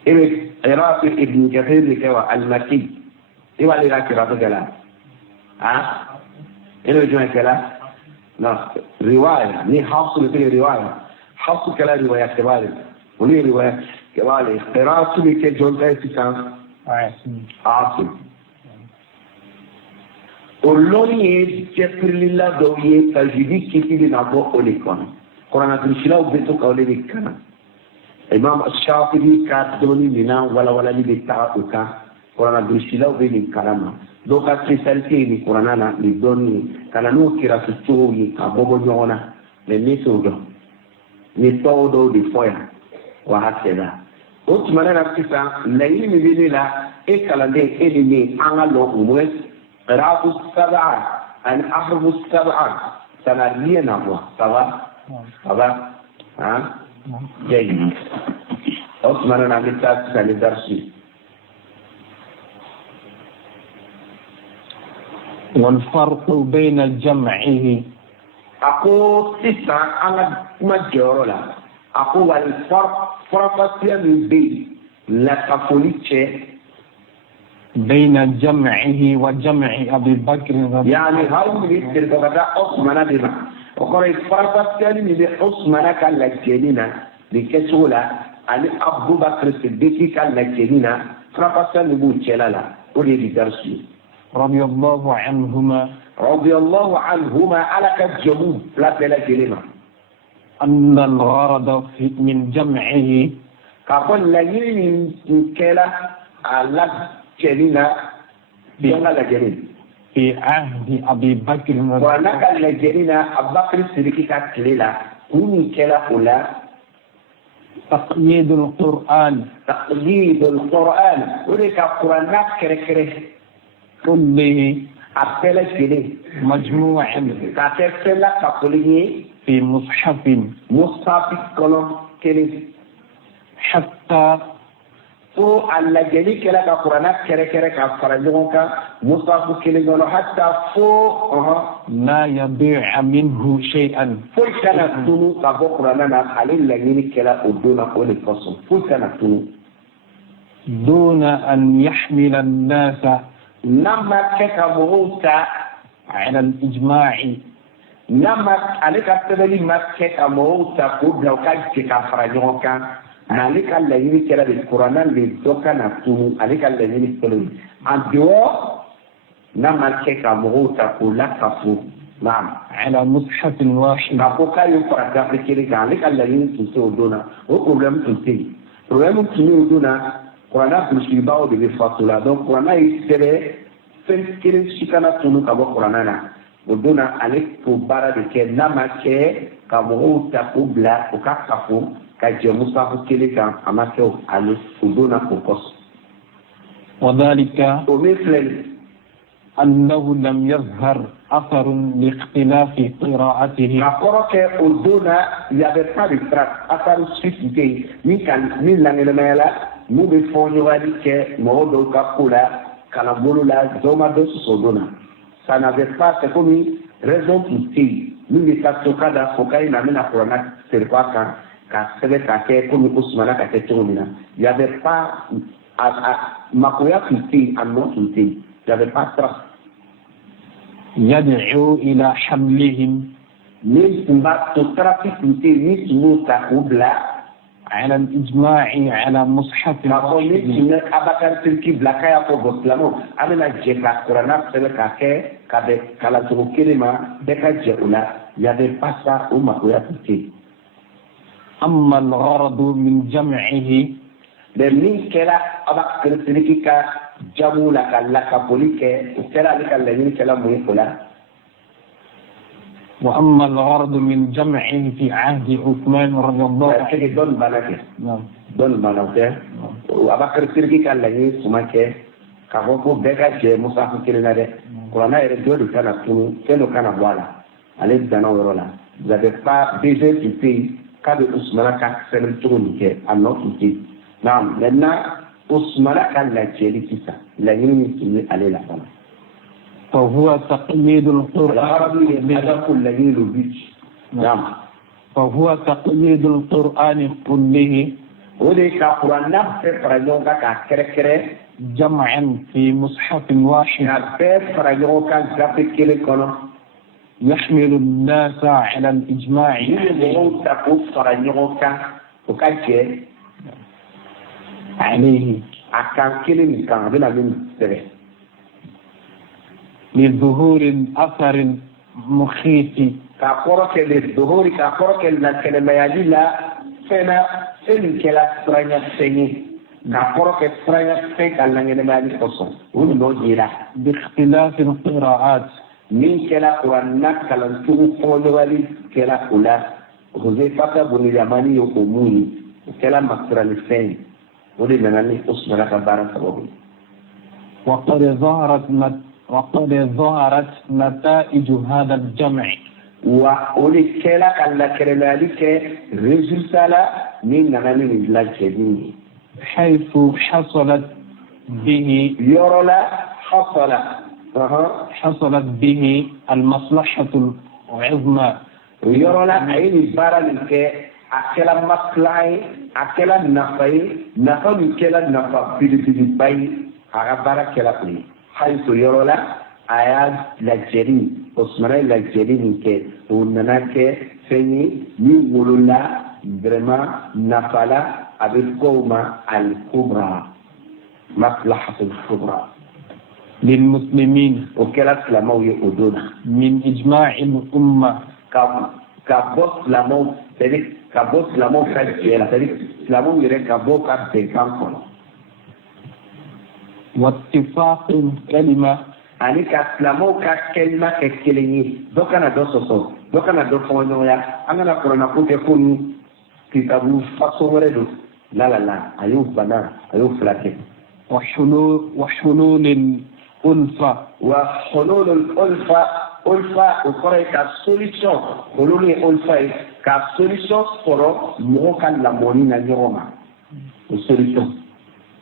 إيه قراءة ابن كثير كوا المكي إيه ولا لا قراءة كلام إيه بجمال كلام لا رواية ني حفص بتقول رواية حفص كلام رواية كبار وليه رواية كبار قراءة بك جون كان عاصم olóyè jẹ́pẹ́lélá dọ̀wé kàjúdí kékeré náà bọ́ olè kan kọ́ran àtúnṣe láwùjọ tó ka olè kan imam Shafi'i ka dọ́ni nínú walawala ní bẹ ta o kan kọ́ran àtúnṣe láwùjọ ní karama dɔw ka spécialité ni kɔrɔna na ni dɔnni kana n'o kɛra cogo ye ka bɔ ɲɔgɔn na mɛ ne t'o dɔn ni tɔw dɔw de fɔ yan wa hakɛla o tuma na sisan laɲini min bɛ ne la e kalanden e ni ne an ka lɔ o moins قراءة السبعة أن أحرف السبعة سناليا نبوة طبعا جيد أصلا أنا عملت أكثر درسي والفرق بين جمعه أقول تسعة أنا مجرد أقول الفرق بين لا تفوليتش بين جمعه وجمع أبي بكر يعني هاي من التربة عثمان بما وقال الفرق الثاني من عثمان كالجنينة لكسولة أن أبو بكر الصديق كالجنينة فرق الثاني بوتشلالا أولي درسي رضي الله عنهما على كالجمود لا بلا كلمة أن الغرض من جمعه كقول لين كلا على كلنا يلا لجرين في عهد أبي بكر ونك لجرين أبو بكر الصديق كليلا كوني كلا أولا تقييد القرآن ولك القرآن كره كله أبتل كله مجموعا كتفلا كقولي في مصحف كلام كله حتى فو alla jeli kala ka qur'ana kere ka farajon ka musafu kele gono hatta fo لا يضيع منه شيئا fo kana tunu ka bo qur'ana na alil la ni kala uduna ko le faso fo kana tunu دون أن يحمل الناس namma ke ka muta على الإجماع namma alika tebeli makke ka muta ko da ka farajon ka nalika la ni kala de qur'ana le doka na tunu alika la ni kala andio namma ke ka muta ko la kafu نعم على مصحف واحد napoka yo para d'Afrique kan le kala yin tuso dona o problem tuni dona qur'ana plus ba o de fatula donc qur'ana isere fen kire shikana tunu ka bo qur'ana na dona ale ko bara de ke nama ke ka mo ta kubla o ka kafu ka je musafu kile kan amake o ale dona ko kos وذلك o meslen أنه لم يظهر أثر لاختلاف قراءته rapport que au dona il y avait pas de trace à part suscité ni l'anglais nous be fonyo wali que modo kakula kana bolula zoma de sodona ça n'avait pas c'est comme raison pour dire nous les tatokada fokai na mena corona c'est quoi ka sebe ka ke comme Ousmane ka ke tolina il y avait pas makoya tuti anno tuti il y avait pas trace يدعو إلى حملهم من بعد تترفي كنتي نسمو تقبلا على الإجماع على مصحف نقول واحد نسمو أبكر تلكي بلاكا يقو بسلامو أمنا جيكا قرانا سبكا كي كالا تقو كلمة بكا جيولا يدي باسا وما قويا تلكي أما الغرض من جمعه من كلا أبكر تلكي كا jamu la ka boli kɛ o kɛra ale ka laɲini kɛla mun ye o la وأما الغرض من جمعه في عهد عثمان رضي الله عنه dɔnni banna kɛ dɔnni banna o tɛ Abakar Sidiki ka laɲini tuma kɛ k'a fɔ ko bɛɛ ka jɛ musafu kelen na dɛ kuranna yɛrɛ dɔ de kana tunu fɛn dɔ kana bɔ a la ale danna o yɔrɔ la vous avez pas besoin tun tɛ yen k'a bɛ Usmana ka sɛbɛn cogo min kɛ a nɔ tun tɛ yen naam maintenant Usmana ka lajɛli sisan laɲini min tun bɛ ale la fana فهو تقييد القرآن نعم فهو تقييد القرآن كله ولك قرآن فرجوكا كاكركرة جمعا في مصحف واحد فرجوكا زفكيل كنا يحمل الناس على الإجماع فرجوكا وكاكي عليه أكان كيلين كان بنا من سبه لظهور أثر مخيف كأقولك للظهور كأقولك الكلمة يجيلا فينا فين كلا سرنا سيني كأقولك سرنا سين كلا نجمع القصة ونوجيلا باختلاف القراءات من كلا قرآن كلا نشوف فولوالي كلا كلا حذيفة بن اليماني يقومون كلا مصر الفين ولنا أسمع كبارا سببه وقد ظهرت نتائج هذا الجمع ولكلا كلا كرمالك رجلسلا من نمن الجديد حيث حصلت به يرولا حصلت به المصلحة العظمى يرولا عين بارلك أكلا مصلحة أكلا نفعي كلا نفع باي أغبارا كلا بني حيث يرولا آيات لجري Osmana lajɛli min kɛ o nana kɛ fɛn ye min wolola vraiment nafala a bɛ fɔ o ma al-kubra maslahatul kubra للمسلمين o kɛra silamɛw ye o don na من إجماع الأمة ka bɔ silamɛw c'est-à-dire ka bɔ silamɛw ka jɛ la c'est-à-dire silamɛw yɛrɛ ka bɔ ka bɛnkan kɔnɔ واتفاق الكلمة ani ka silamɛw ka kɛlima kɛ kelen ye dɔ kana dɔ sɔsɔ dɔ kana dɔ fɔ ɲɔgɔnya an kana kuranna ko kɛ ko ni kitabu façon wɛrɛ don la a y'o bana a y'o fila kɛ وحلول الألفة وحلول الألفة o kɔrɔ ye ka solution olu ni ulfa ye ka solution sɔrɔ mɔgɔ ka lamɔni na ɲɔgɔn ma o solution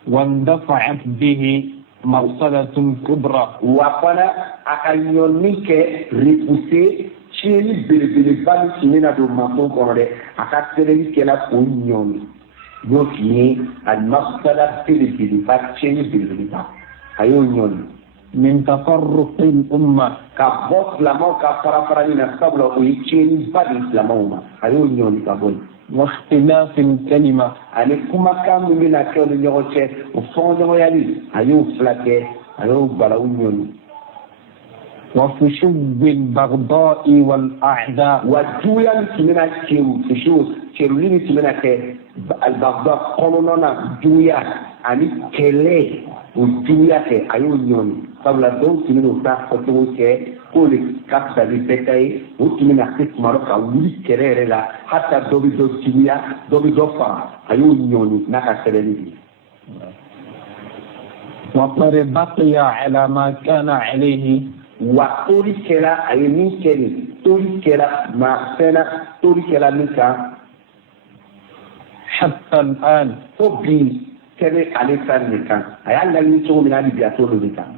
واندفعت به مفسدة كبرى wa fana a ka ɲɔni kɛ repousser tiɲɛni belebeleba min tun bɛna don manso kɔnɔ dɛ a ka sɛbɛnni kɛla k'o ɲɔni n'o tun ye al-mafsada belebeleba tiɲɛni belebeleba a y'o ɲɔni من تفرق الأمة ka bɔ silamɛw ka fara-farali na sabula o ye tiɲɛniba de silamɛw ma a y'o ɲɔni ka bɔ yen واختلاف الكلمة ani kumakan min bɛna kɛ ni ɲɔgɔn cɛ o fɔɲɔgɔnyali a y'o fila kɛ a y'o balawu ɲɔni وفشو البغضاء والأعداء wa juguya min tun bɛna cɛruli min tun bɛna kɛ albagda kɔnɔna na juguya ani kɛlɛ o juguya kɛ a y'o ɲɔni sabula dɔw tun bɛna o ta fɔcogo kɛ k'o de ka fisa ni bɛɛ ta ye o tun bɛna se tuma dɔ ka wuli kɛlɛ yɛrɛ la hata dɔ bɛ dɔ juguya dɔ bɛ dɔ faga a y'o ɲɔni n'a ka sɛbɛnni de وقد بقي على ما كان عليه wa tori kɛra a ye min kɛ nin tori kɛra maa fɛnna tori kɛra min kan حتى الآن fo bi kɛbɛ ale ta nin kan a y'a laɲini cogo min na hali bi a t'olu de kan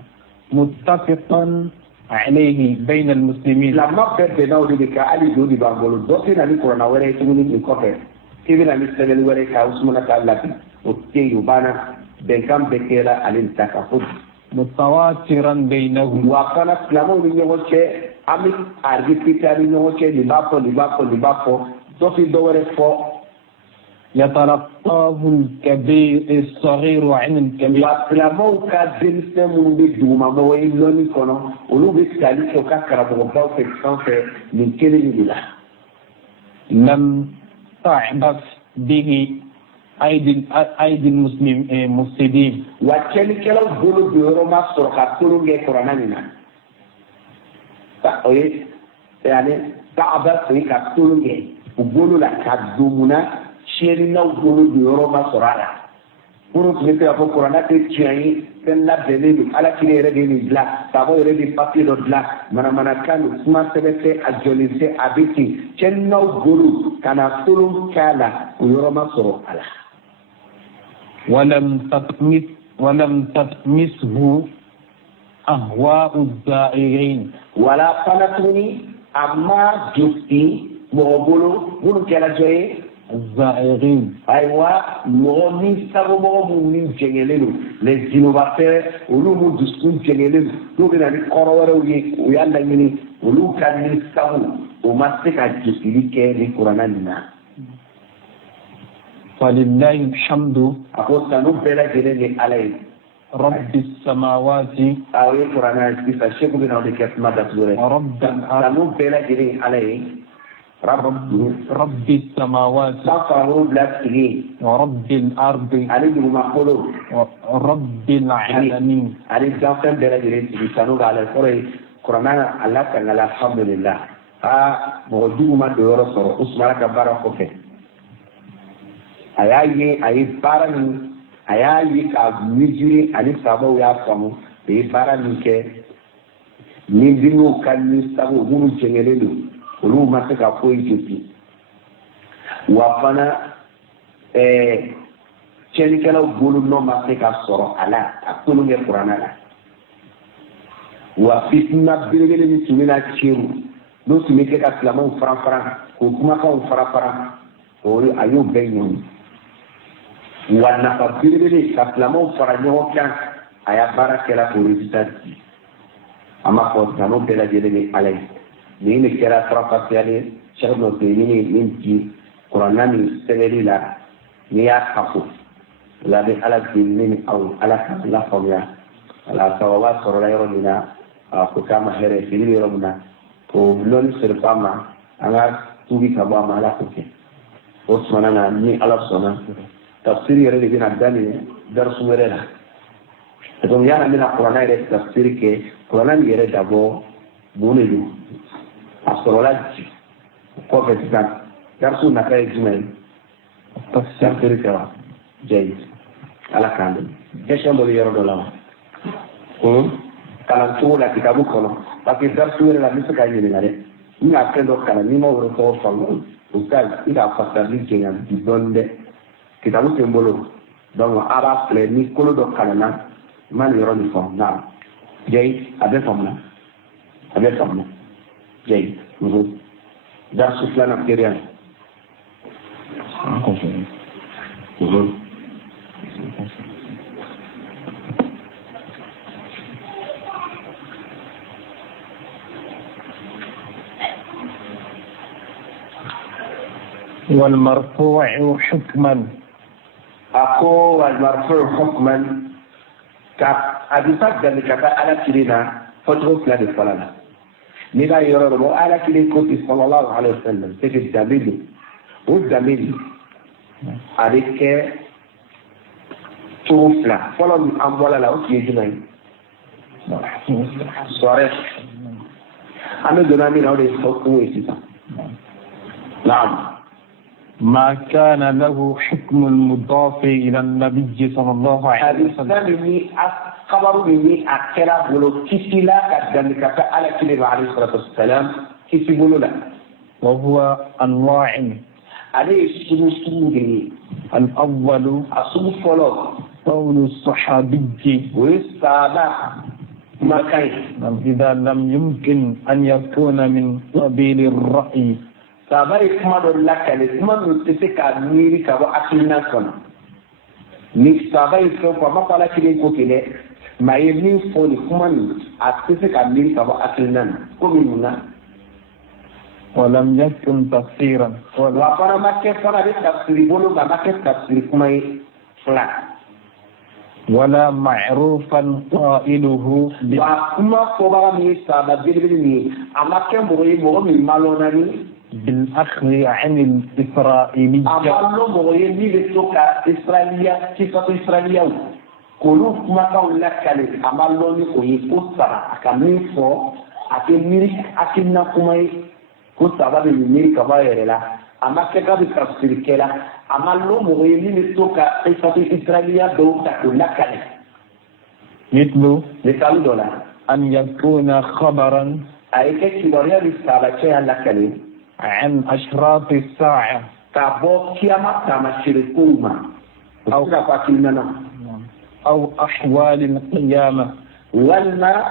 متفقا عليه بين المسلمين silamɛ bɛɛ bɛnna o de kan hali bi o de b'an bolo dɔ tɛ na ni kuranna wɛrɛ ye tuguni nin kɔfɛ k'i bɛna ni sɛbɛnni wɛrɛ ye k'a sumana k'a labɛn o tɛ yen o banna bɛnkan bɛɛ kɛra ale de ta kan fo bi متواترا بينهم wa fana silamɛw ni ɲɔgɔn cɛ an bɛ a répéter ni ɲɔgɔn cɛ nin b'a fɔ nin b'a fɔ nin b'a fɔ dɔ tɛ dɔ wɛrɛ fɔ يتلقاه الكبير الصغير عن الكبير wa silamɛw ka denmisɛn minnu bɛ dugumamɔgɔ ye lɔnni kɔnɔ olu bɛ tali kɛ u ka karamɔgɔbaw fɛ sanfɛ nin kelen de la لم تعبث به أيدي المفسدين wa cɛnnikɛlaw bolo don yɔrɔ ma sɔrɔ ka tolon kɛ kuranna nin na o ye yanni taaba o ye ka tolon kɛ u bolo la ka don mun na tiɲɛninaw bolo don yɔrɔ ma sɔrɔ a la minnu tun bɛ se ka fɔ kuranna tɛ tiɲɛ ye fɛn labɛnnen don ala kiri yɛrɛ de nin dilan sababu yɛrɛ de papiye dɔ dilan manamanakan don kuma sɛbɛn tɛ a jɔlen tɛ a bɛ ten tiɲɛninaw bolo ka na tolon k'a la o yɔrɔ ma sɔrɔ a la. ولم تطمسه أهواء الزائرين wala fana tuguni a ma josi mɔgɔ bolo minnu kɛra jɔ ye الزائرين ayiwa mɔgɔ min sagomɔgɔ minnu min jɛngɛlen don les innovateurs olu minnu dusukun jɛngɛlen don n'u bɛ na ni kɔrɔ wɛrɛw ye u y'a laɲini olu ka ni sago o ma se ka josili kɛ ni kuranna nin na. فلله الحمد a ko sanu bɛɛ lajɛlen ni ala ye. رب السماوات a ye kuranna sisan seko bɛ na o de kɛ kuma datugu rɛ. ورب الأرض sanu bɛɛ lajɛlen ni ala ye. رب السماوات san fara wolonwula tigi ورب الأرض ani dugumakolo ورب العالمين ani ganfɛn bɛɛ lajɛlen tigi sanu b'ala kɔrɔ ye kuranna ala ka ŋala alhamdulillah mɔgɔ jugu ma don yɔrɔ sɔrɔ usmana ka baara kɔfɛ a y'a ye a ye baara min a y'a ye k'a misiri ani sababu y'a faamu a ye baara min kɛ ni dimiw ka ni sago minnu jɛngɛlen don olu ma se ka foyi josi wa fana tiɲɛnikɛlaw bolo nɔ ma se ka sɔrɔ a la a tolon kɛ kuranna la wa fitina belebele min tun bɛna ceru n'o tun bɛ kɛ ka silamɛw fara-fara k'o kumakanw fara-fara a y'o bɛɛ ɲɔni wa nafa belebele ka silamɛw fara ɲɔgɔn kan a y'a baara kɛra k'o résultat di an b'a fɔ sanu bɛɛ lajɛlen ni ala ye nin de kɛra farafasiyalen Cheikh Ibn Uthaymin min di kuranna nin sɛbɛnni la n'i y'a kafo o la bɛ ala deli ne ni aw ala ka lafaamuya wala sababa sɔrɔla yɔrɔ min na ko k'a ma hɛrɛ fili bɛ yɔrɔ min na o lɔnni sɔrɔ k'a ma an ka tuubi ka bɔ a ma ala k'o kɛ o sumana na ni ala sɔnna tafsiri yɛrɛ de bɛna daminɛ darisu wɛrɛ la donc yana mina qur'ana yɛrɛ tafsir kɛ qur'ana min yɛrɛ dabɔ mun de don a sɔrɔla kɔfɛ sisan darsu nafa ye jumɛn ye tafsir kɛra jayi ala k'an dɛmɛ question dɔ bɛ yɔrɔ dɔ la wa kalan cogo la kitabu kɔnɔ parce que darsu yɛrɛ la n bɛ se ka ɲininka dɛ n y'a fɛn dɔ kalan n'i ma wɛrɛ tɔgɔ faamu o ka i ka fasali jɛnya bi dɔɔni dɛ kitabu tɛ n bolo donc a b'a filɛ ni kolo dɔ kalanna n ma nin yɔrɔ nin faamu naam jayi a bɛ faamuna jayi darsu filanan teriya والمرفوع حكما أكو والمرفوع حكما كأبيسات ذلك على كلنا فترة فلان فلان نيجا يرى على كلنا كتب صلى الله عليه وسلم تجد دليل والدليل عليك توفلا فلان أموالا لا أوكي جمعي صارت أنا دونامي نقول يسوقوا يسيطا نعم ما كان له حكم المضاف إلى النبي صلى الله عليه وسلم خبر مني أكلا بلو كسلا كذلك على كلمة عليه الصلاة والسلام كسبوا له وهو أنواع عليه السلوسي الأول السلوس فلو قول الصحابي والسابع ما كان إذا لم يمكن أن يكون من قبيل الرأي sabari kuma dɔ lakale kuma min tɛ se ka miiri ka bɔ hakilina kɔnɔ ni sabari fɛn fɔ a ma fɔ ala kelen ko kelen maa ye min fɔ nin kuma nin a tɛ se ka miiri ka bɔ hakilina na komi mun na. ولم يكن تفسيرا wa fana ma kɛ fana bɛ tafsiri bolo nka ma kɛ tafsiri kuma ye fila. ولا معروفا قائله wa kuma fɔbaga min ye saba belebele min ye a ma kɛ mɔgɔ ye mɔgɔ min malɔnna ni. بالأخذ عن الإسرائيلية أبالو مغيني لتوكا إسرائيلية كيفة إسرائيلية كلو كما كان لك أبالو نكوي كسرة أكمل فو أكمل أكمل كماي كسرة بميري كباير لا أما كذا بتفسير كلا أبالو مغيني لتوكا كيفة إسرائيلية دو تقول لك مثل دولار أن يكون خبرا أي كبارية لسالة لك عن أشراط الساعة كابو كيما كما شركوما أو أحوال القيامة ولا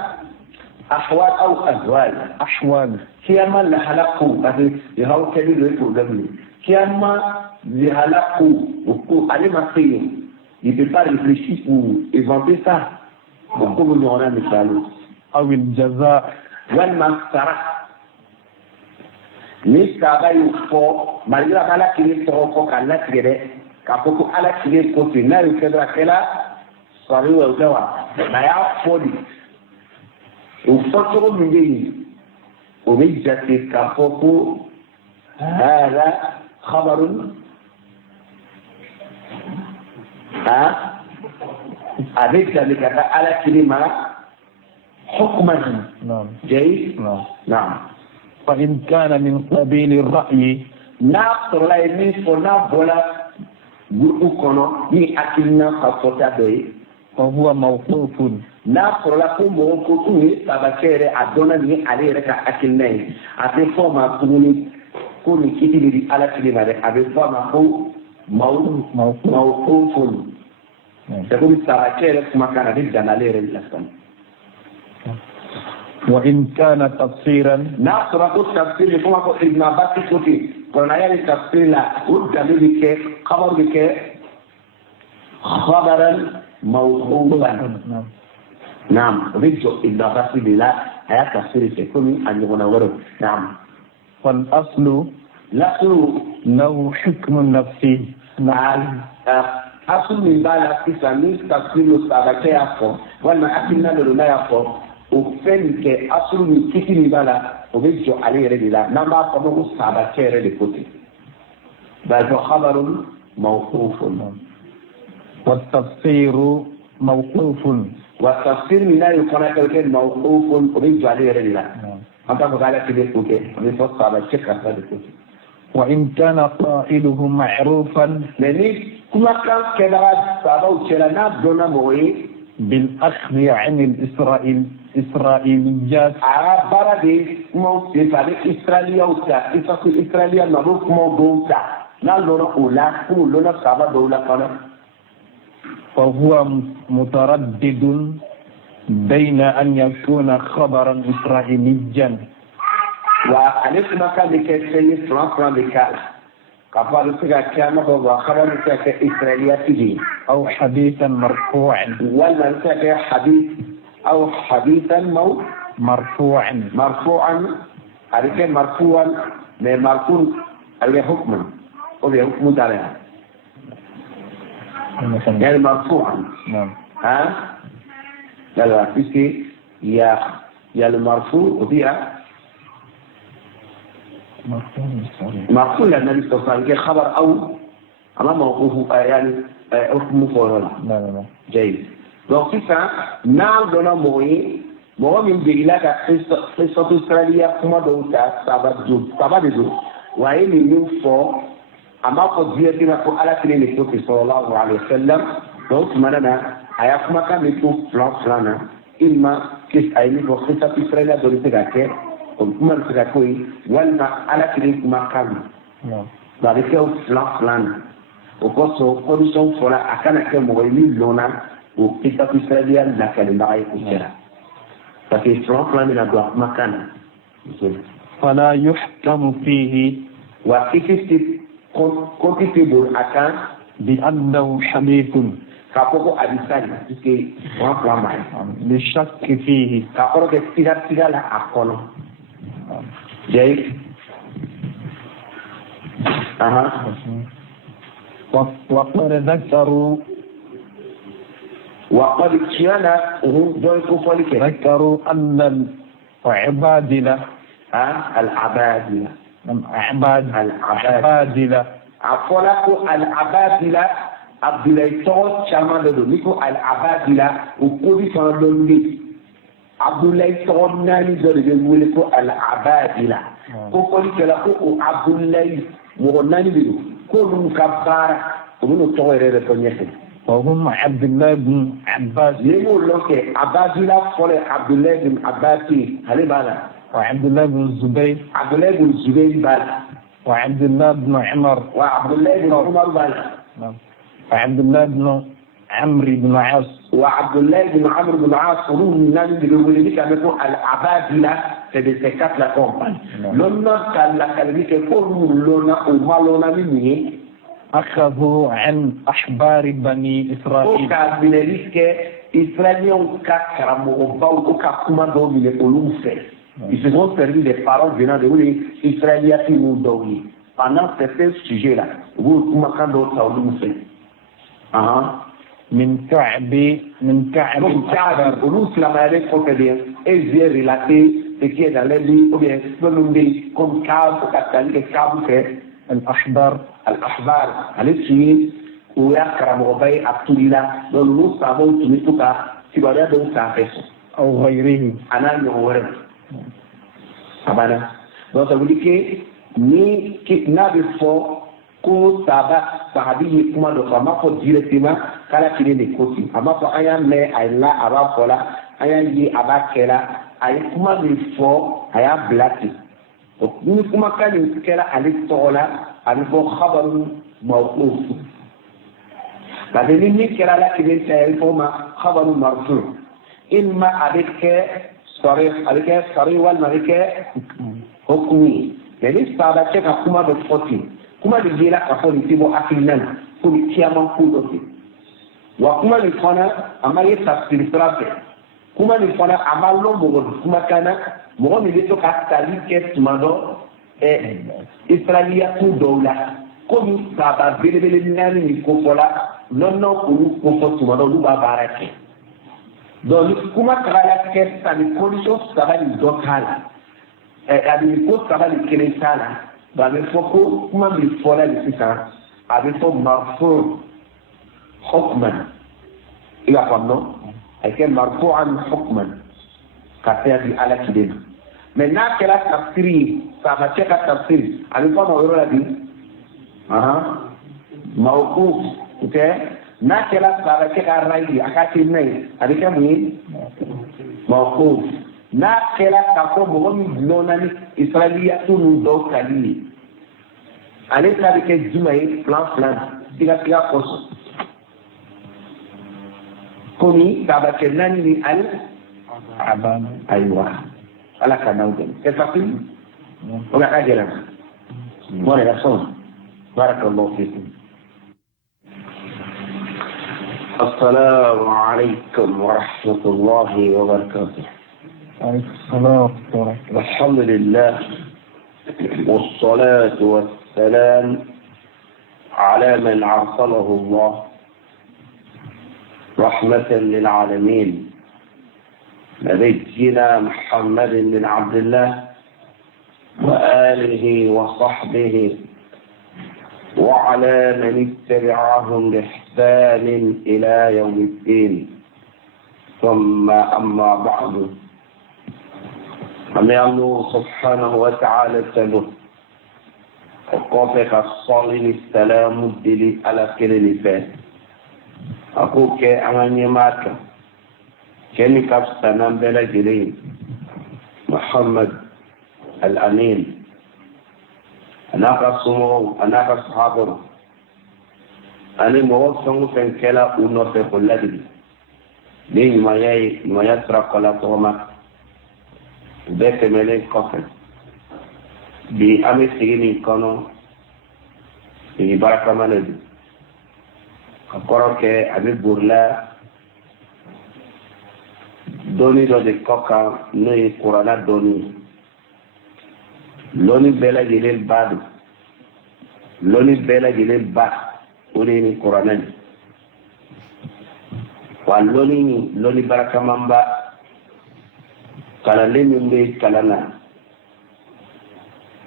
أحوال أو أحوال كيما لحلقوا يهو كبير يكو قبل كيما لحلقوا وكو عليما فيه il peut pas réfléchir pour inventer ça beaucoup nous on a مثال أو الجزاء والمغفرة ni saba y'o fɔ malgré ala kelen tɔgɔ fɔ k'a latigɛ dɛ k'a fɔ ko ala kelen kɔfɛ n'a y'o kɛ dɔrɔn a kɛla sɔrɔ o kɛ wa a y'a fɔ de o fɔcogo min bɛ yen o bɛ jate k'a fɔ ko hada khabarun a bɛ jate ka taa ala kelen ma hukuman jayi naam. فإن كان من قبيل الرأي ناصر لا يمين فنا بولا بوكونا ني أكلنا خطوتا دوي فهو موقوف ناصر لا كم بوكوتوني سبكير أدونا ني عليه ركع أكلنا أبي فما كوني كتير على كلمة أبي فما هو موقوف تقول سبكير كما كان رجعنا عليه رجعنا وإن كان تفسيرا ناصر أقول تفسير كما قال ابن عباس كتير قلنا يعني تفسير لا والدليل كي خبر بك خبرا موضوعا نعم رجع ابن عباس بلا هي تفسير كل أن يكون ورد نعم فالأصل له حكم نفسي نعم أصل من بالك تسمي تفسير السابقة يفهم وما أكلنا لنا يفهم o fɛn kɛ asulu ni kiti min b'a la o bɛ jɔ ale yɛrɛ de la n'an b'a fɔ ko sabakɛ yɛrɛ de ko ten ba'da khabarun mawqufun والتفسير موقوف والتفسير من لا يكون كلمة موقوف وبيجوا عليه رجلا أنت بقى كده كوكي بيفصل على الشكل هذا كوكي وإن كان قائله معروفا لأني كما كان كذا سابو شلنا دون موي بالأخذ عن الإسرائيليات عبارة دي مو سيفاري إسرائيلية وتا إسرائيلية نروح مو دوتا نالونا أولا كلنا سابا دولا كنا فهو متردد بين أن يكون خبرا إسرائيليا وعليك ما كان بكثير فرانس بكال كفار سجى كان هو خبر سجى إسرائيلي أو حديثا مرفوعا ولا سجى حديث أو حديثا مرفوعا عليك مرفوعا من مرفوع عليه حكما أو حكم عليها يعني مرفوعا نعم ها لا فيسي يا المرفوع وبيها مرفوع للنبي صلى الله عليه وسلم خبر أو أما موقوف يعني حكم فورا لا جيد donc c'est ça n'a donna moyen mɔgɔ min degela ka kristo israeliya kuma dɔw ta saba de don wa a ye nin min fɔ a m'a fɔ diɲɛ na ko ala kelen de ko ten sallallahu alaihi wa sallam donc tuma na a y'a kumakan min to filan na ilima a ye min fɔ kristo israeliya dɔ bɛ se ka kɛ o kuma bɛ se ka k'o ye walima ala kelen kumakan na a bɛ kɛ o filan na o kosɔn condition fɔra a kana kɛ mɔgɔ ye min lɔnna o kristo israeliya lakalenbaga ye o kɛra parce que filan min na don a kumakan na. فلا يحكم فيه وكيف akan بأنه حديث كابوكو أديسان بسكي وان معي للشك فيه كابوكو كتيرا لا أقول جاي وقد ذكروا ذكروا أن العبادلة العبادلة أقولك العبادلة Abdoulaye tɔgɔ caman de don n'i ko al-abadila o kodi fana dɔɔnin bɛ yen Abdoulaye tɔgɔ naani dɔ de bɛ wele ko al-abadila ko fɔlikɛla ko o Abdoulaye mɔgɔ naani de don k'olu ka baara o bɛ n'o tɔgɔ yɛrɛ fɔ ɲɛfɛ. وهم عبد الله بن عباس يقول لك عبادلة فله عبد الله بن عباس هل بالا وعبد الله بن الزبير عبد الله بن الزبير بالا وعبد الله بن عمر وعبد الله بن عمر بالا وعبد الله بن عمرو بن عاص وعبد الله بن عمرو بن عاص روم نان بيقول لك أنه العبادلة تبسكت لا كومبان لونا كلا كلمة كل لونا ومالونا مني أخذوا عن أحبار بني إسرائيل وكابينيك إسرائيليون كرامو باو كاكوما دومي لولوفه ils se sont servis des paroles venant de où les Israéliens qui nous donnent pendant certains sujets là vous comment quand d'autres ça vous fait من كعب nous la maladie quotidienne et j'ai relaté ce qui est dans les livres ou bien comme Kab catholique Kab fait الأحبار allez où ya karamɔgɔba Abdullah donc nous savons tout cas kibaruya dɔw sanfɛ أو غيره a n'a ɲɔgɔn wɛrɛ abana donc ça veut dire que ni n'a bɛ fɔ ko sahabi ye kuma dɔ fɔ a m'a fɔ directement k'ala kelen de ko ten a m'a fɔ an y'a mɛn a la a b'a fɔ la an y'a ye a b'a kɛ la a ye kuma min fɔ a y'a bila ten ni kumakan nin kɛra ale tɔgɔ la a bɛ fɔ khabaru mawquf parce que ni min kɛra ala kelen ta a bɛ fɔ o ma khabaru marfu imma a bɛ kɛ sari walima a bɛ kɛ hukumi mais ni sahaba cɛ ka kuma bɛ fɔ ten kuma de yera ka fɔ nin tɛ bɔ hakilina na ko ni kiyaman ko dɔ ten wa kuma nin fana a ma ye tafsiri sira fɛ kuma nin fana a ma lɔn mɔgɔ kumakan na mɔgɔ min bɛ to ka tali kɛ tuma dɔ israeliya ko dɔw la komi sahaba belebele naani min kofɔla nɔnɔ olu kofɔ tuma dɔ olu b'a baara kɛ donc ni kuma tagala kɛ sisan ni condition saba nin dɔ k'a la a bɛ ko saba nin kelen t'a la donc a bɛ fɔ ko kuma min fɔla nin sisan a bɛ fɔ marfu hukman i ka faamu ayke marfu'an hukman kafia bi ala kidena mais n'a kɛra tafsiri ça va cɛ ka tafsiri a bɛ fɔ ma o yɔrɔ la bi mawquf tɛ n'a kɛra ça va cɛ ka rayi a ka kɛ n'a ye a bɛ kɛ mun ye mawquf n'a kɛra k'a fɔ mɔgɔ min dulonna ni israiliyatu ninnu dɔw tali ye ale ta bɛ kɛ juma ye filan siga kɔsɔn komi ça va kɛ naani ni ali ayiwa ala ka n'aw dɛmɛ c'est facile o ka gɛlɛn bon les garçons barakallahu fikum assalamu alaikum wa rahmatullahi wa barakatuh الحمد لله والصلاة والسلام على من أرسله الله رحمة للعالمين نبينا محمد بن عبد الله وآله وصحبه وعلى من اتبعهم بإحسان إلى يوم الدين ثم أما بعد أمي الله سبحانه وتعالى تلو وقفك الصالح السلام الدلي على كل لفات أقولك أماني ماكا كني كابستانا بلا جلين محمد الأمين أنا كسمو أنا كصحابه أنا موصل في كلا ونصف الذي لين ما يترك لا توما بيت ملك كفن بأمي سيني كانوا في بركة مالدي أقولك أبي بورلا doni dɔ de kɔ kan n'o ye kurana dɔni lɔni bɛɛ lajɛlen ba don lɔni bɛɛ lajɛlen ba o de ye ni kurana ye wa lɔni barakamanba kalanlen min bɛ kalan na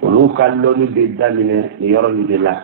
olu ka lɔni bɛ daminɛ nin yɔrɔ nin de la